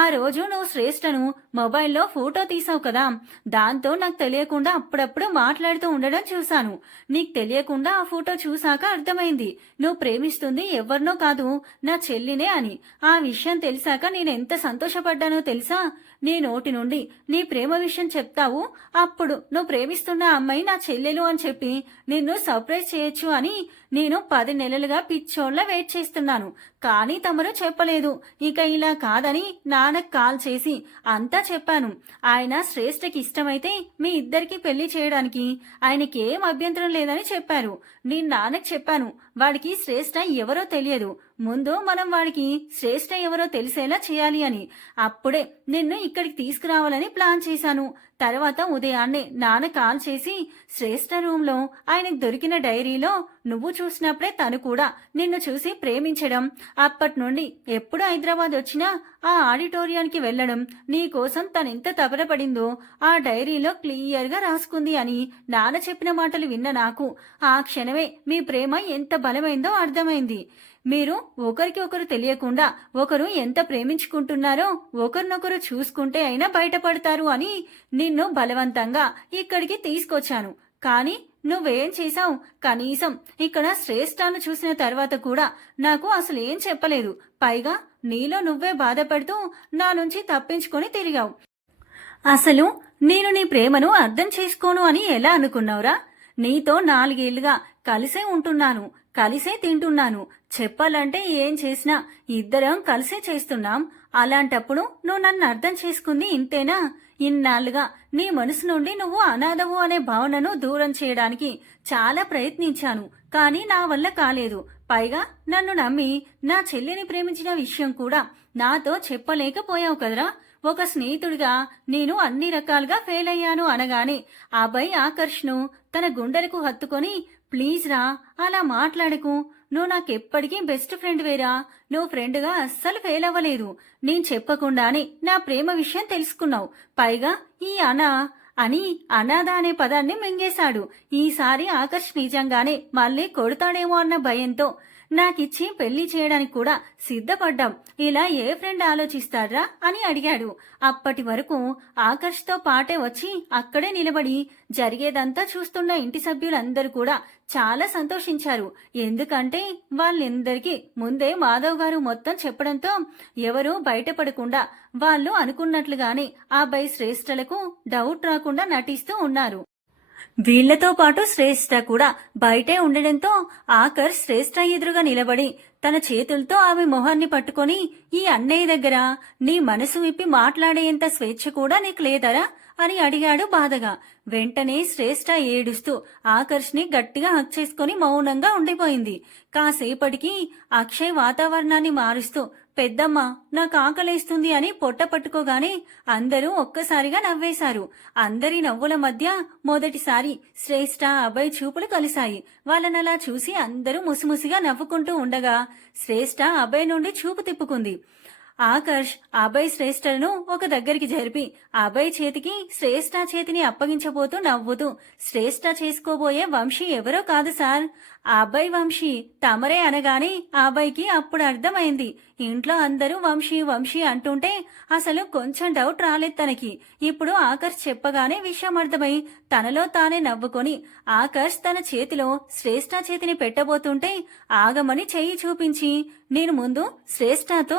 ఆ రోజు నువ్వు శ్రేష్ఠను మొబైల్లో ఫోటో తీసావు కదా, దాంతో నాకు తెలియకుండా అప్పుడప్పుడు మాట్లాడుతూ ఉండడం చూశాను. నీకు తెలియకుండా ఆ ఫోటో చూశాక అర్థమైంది నువ్వు ప్రేమిస్తుంది ఎవరినో కాదు, నా చెల్లినే అని. ఆ విషయం తెలిసాక నేనెంత సంతోషపడ్డానో తెలుసా? నీ నోటి నుండి నీ ప్రేమ విషయం చెప్తావు, అప్పుడు నువ్వు ప్రేమిస్తున్న అమ్మాయి నా చెల్లెలు అని చెప్పి నిన్ను సర్ప్రైజ్ చేయొచ్చు అని నేను 10 నెలలుగా పిచ్చోళ్ళ వెయిట్ చేస్తున్నాను. కానీ తమరు చెప్పలేదు. ఇక ఇలా కాదని నాన్నకు కాల్ చేసి అంతా చెప్పాను. ఆయన శ్రేష్ఠకి ఇష్టమైతే మీ ఇద్దరికి పెళ్లి చేయడానికి ఆయనకేం అభ్యంతరం లేదని చెప్పారు. నేను నాన్నకు చెప్పాను, వాడికి శ్రేష్ఠ ఎవరో తెలియదు, ముందు మనం వాడికి శ్రేష్ఠ ఎవరో తెలిసేలా చేయాలి అని. అప్పుడే నిన్ను ఇక్కడికి తీసుకురావాలని ప్లాన్ చేశాను. తర్వాత ఉదయాన్నే నాన్న కాల్ చేసి శ్రేష్ఠ రూంలో ఆయనకు దొరికిన డైరీలో నువ్వు చూసినప్పుడే తను కూడా నిన్ను చూసి ప్రేమించడం, అప్పటి నుండి ఎప్పుడు హైదరాబాద్ వచ్చినా ఆ ఆడిటోరియానికి వెళ్లడం, నీ కోసం తనెంత తపరపడిందో ఆ డైరీలో క్లియర్గా రాసుకుంది అని నాన్న చెప్పిన మాటలు విన్న నాకు ఆ క్షణమే మీ ప్రేమ ఎంత బలమైందో అర్థమైంది. మీరు ఒకరికి ఒకరు తెలియకుండా ఒకరు ఎంత ప్రేమించుకుంటున్నారో ఒకరినొకరు చూసుకుంటే అయినా బయటపడతారు అని నిన్ను బలవంతంగా ఇక్కడికి తీసుకొచ్చాను. కానీ నువ్వేం చేశావు? కనీసం ఇక్కడ శ్రేష్ఠను చూసిన తర్వాత కూడా నాకు అసలు ఏం చెప్పలేదు. పైగా నీలో నువ్వే బాధపడుతూ నా నుంచి తప్పించుకొని తిరిగావు. అసలు నేను నీ ప్రేమను అర్థం చేసుకోను అని ఎలా అనుకున్నావురా? నీతో 4 ఏళ్లుగా కలిసే ఉంటున్నాను, కలిసే తింటున్నాను. చెప్పాలంటే ఏం చేసినా ఇద్దరం కలిసే చేస్తున్నాం. అలాంటప్పుడు నువ్వు నన్ను అర్థం చేసుకుంది ఇంతేనా? ఇన్నాళ్లుగా నీ మనసు నుండి నువ్వు అనాథవు అనే భావనను దూరం చేయడానికి చాలా ప్రయత్నించాను, కానీ నా వల్ల కాలేదు. పైగా నన్ను నమ్మి నా చెల్లిని ప్రేమించిన విషయం కూడా నాతో చెప్పలేకపోయావు కదరా. ఒక స్నేహితుడిగా నేను అన్ని రకాలుగా ఫెయిల్ అయ్యాను అనగానే అభయ్ ఆకర్ష్ను తన గుండెలకు హత్తుకొని, ప్లీజ్ రా అలా మాట్లాడకు, నువ్వు నాకెప్పటికీ బెస్ట్ ఫ్రెండ్ వేరా, నువ్వు ఫ్రెండ్గా అస్సలు ఫెయిల్ అవ్వలేదు. నేను చెప్పకుండానే నా ప్రేమ విషయం తెలుసుకున్నావు. పైగా ఈ అని అనాథ అనే పదాన్ని మింగేశాడు. ఈసారి ఆకర్ష్ నిజంగానే మళ్ళీ కొడతాడేమో అన్న భయంతో నాకిచ్చి పెళ్లి చేయడానికి కూడా సిద్ధపడ్డాం. ఇలా ఏ ఫ్రెండ్ ఆలోచిస్తాడ్రా అని అడిగాడు. అప్పటి వరకు ఆకర్ష్తో పాటే వచ్చి అక్కడే నిలబడి జరిగేదంతా చూస్తున్న ఇంటి సభ్యులందరూ కూడా చాలా సంతోషించారు. ఎందుకంటే వాళ్ళందరికీ ముందే మాధవ్ గారు మొత్తం చెప్పడంతో ఎవరూ బయటపడకుండా వాళ్ళు అనుకున్నట్లుగానే ఆ బై శ్రేష్ఠలకు డౌట్ రాకుండా నటిస్తూ ఉన్నారు. వీళ్లతో పాటు శ్రేష్ఠ కూడా బయటే ఉండడంతో ఆకర్ష్ శ్రేష్ఠ ఎదురుగా నిలబడి తన చేతులతో ఆమె మొహాన్ని పట్టుకొని, ఈ అన్నయ్య దగ్గర నీ మనసు విప్పి మాట్లాడేంత స్వేచ్ఛ కూడా నీకు లేదరా అని అడిగాడు బాధగా. వెంటనే శ్రేష్ఠ ఏడుస్తూ ఆకర్ష్ని గట్టిగా హక్ చేసుకుని మౌనంగా ఉండిపోయింది. కాసేపటికి అక్షయ్ వాతావరణాన్ని మారుస్తూ, పెద్దమ్మ నాకు ఆకలేస్తుంది అని పొట్ట పట్టుకోగానే అందరూ ఒక్కసారిగా నవ్వేశారు. అందరి నవ్వుల మధ్య మొదటిసారి శ్రేష్ఠ అభయ్ చూపులు కలిశాయి. వాళ్ళనలా చూసి అందరూ ముసిముసిగా నవ్వుకుంటూ ఉండగా శ్రేష్ఠ అభయ్ నుండి చూపు తిప్పుకుంది. ఆకర్ష్ అభయ్ శ్రేష్టను ఒక దగ్గరికి జరిపి అభయ్ చేతికి శ్రేష్ఠ చేతిని అప్పగించబోతూ నవ్వుతూ, శ్రేష్ఠ చేసుకోబోయే వంశీ ఎవరో కాదు సార్, అభయ్ వంశీ తమరే అనగానే అభయ్కి అప్పుడు అర్థమైంది. ఇంట్లో అందరూ వంశీ వంశీ అంటుంటే అసలు కొంచెం డౌట్ రాలేదు తనకి. ఇప్పుడు ఆకర్ష్ చెప్పగానే విషయం అర్థమై తనలో తానే నవ్వుకొని ఆకర్ష్ తన చేతిలో శ్రేష్ఠ చేతిని పెట్టబోతుంటే ఆగమని చెయ్యి చూపించి, నేను ముందు శ్రేష్ఠతో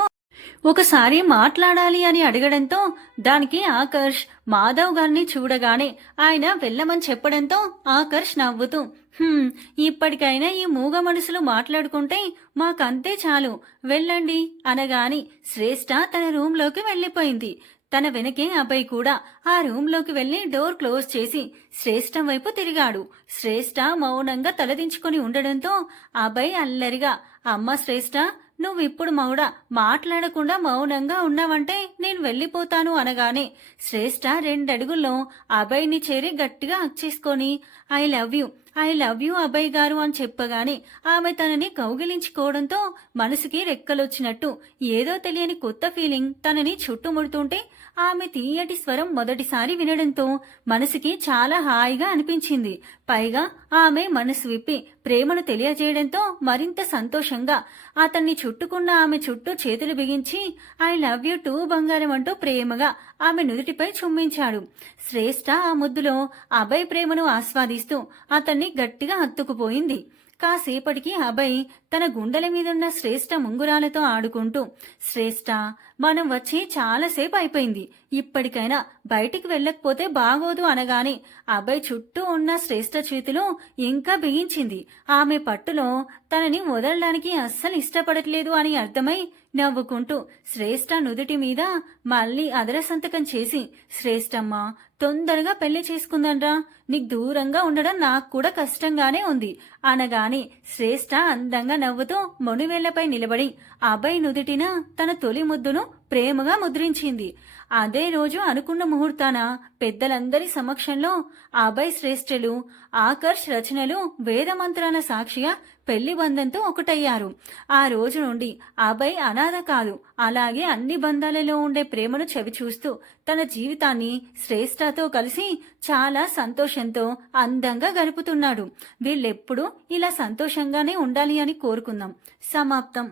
ఒకసారి మాట్లాడాలి అని అడగడంతో దానికి ఆకర్ష్ మాధవ్ గారిని చూడగానే ఆయన వెళ్ళమని చెప్పడంతో ఆకర్ష్ నవ్వుతూ, ఇప్పటికైనా ఈ మూగ మనుషులు మాట్లాడుకుంటే మాకంతే చాలు, వెళ్ళండి అనగాని శ్రేష్ఠ తన రూంలోకి వెళ్ళిపోయింది. తన వెనకే అభయ్ కూడా ఆ రూంలోకి వెళ్లి డోర్ క్లోజ్ చేసి శ్రేష్టం వైపు తిరిగాడు. శ్రేష్ఠ మౌనంగా తలదించుకొని ఉండడంతో అభయ్ అల్లరిగా, అమ్మ శ్రేష్ఠ, నువ్విప్పుడు మౌడ మాట్లాడకుండా మౌనంగా ఉన్నావంటే నేను వెళ్ళిపోతాను అనగానే శ్రేష్ఠ 2 అడుగుల్లో అభయ్ని చేరి గట్టిగా హక్ చేసుకొని, ఐ లవ్ యూ అభయ్ గారు అని చెప్పగానే ఆమె తనని కౌగిలించుకోవడంతో మనసుకి రెక్కలొచ్చినట్టు ఏదో తెలియని కొత్త ఫీలింగ్ తనని చుట్టుముడుతుంటే ఆమె తీయటి స్వరం మొదటిసారి వినడంతో మనసుకి చాలా హాయిగా అనిపించింది. పైగా ఆమె మనసు విప్పి ప్రేమను తెలియజేయడంతో మరింత సంతోషంగా అతన్ని చుట్టుకున్న ఆమె చుట్టూ చేతులు బిగించి ఐ లవ్ యూ టూ బంగారం అంటూ ప్రేమగా ఆమె నుదుటిపై చుమ్మించాడు. శ్రేష్ఠ ఆ ముద్దులో అభయ్ ప్రేమను ఆస్వాదిస్తూ అతన్ని గట్టిగా హత్తుకుపోయింది. కాసేపటికి అభయ్ తన గుండెల మీదున్న శ్రేష్ఠ ముంగురాలతో ఆడుకుంటూ, శ్రేష్ఠ, మనం వచ్చి చాలాసేపు అయిపోయింది, ఇప్పటికైనా బయటికి వెళ్ళకపోతే బాగోదు అనగానే అభయ్ చుట్టూ ఉన్న శ్రేష్ఠ చేతిలో ఇంకా బిగించింది. ఆమె పట్టులో తనని వదలడానికి అస్సలు ఇష్టపడట్లేదు అని అర్థమై నవ్వుకుంటూ శ్రేష్ఠ నుదుటి మీద మళ్ళీ అదర సంతకం చేసి, శ్రేష్ఠమ్మ, తొందరగా పెళ్లి చేసుకుందనరా, నీకు దూరంగా ఉండడం నాకు కూడా కష్టంగానే ఉంది అనగానే శ్రేష్ఠ అందంగా నవ్వుతూ మొనివేళ్లపై నిలబడి అభయ్ నుదుటిన తన తొలి ముద్దును ప్రేమగా ముద్రించింది. అదే రోజు అనుకున్న ముహూర్తాన పెద్దలందరి సమక్షంలో అభయ్ శ్రేష్ఠలు ఆకర్ష్ రచనలు వేదమంత్రాల సాక్షిగా పెళ్లి బంధంతో ఒకటయ్యారు. ఆ రోజు నుండి అభయ్ అనాథ కాదు, అలాగే అన్ని బంధాలలో ఉండే ప్రేమను చవిచూస్తూ తన జీవితాన్ని శ్రేష్ఠతో కలిసి చాలా సంతోషంతో అందంగా గడుపుతున్నాడు. వీళ్ళెప్పుడూ ఇలా సంతోషంగానే ఉండాలి అని కోరుకుందాం. సమాప్తం.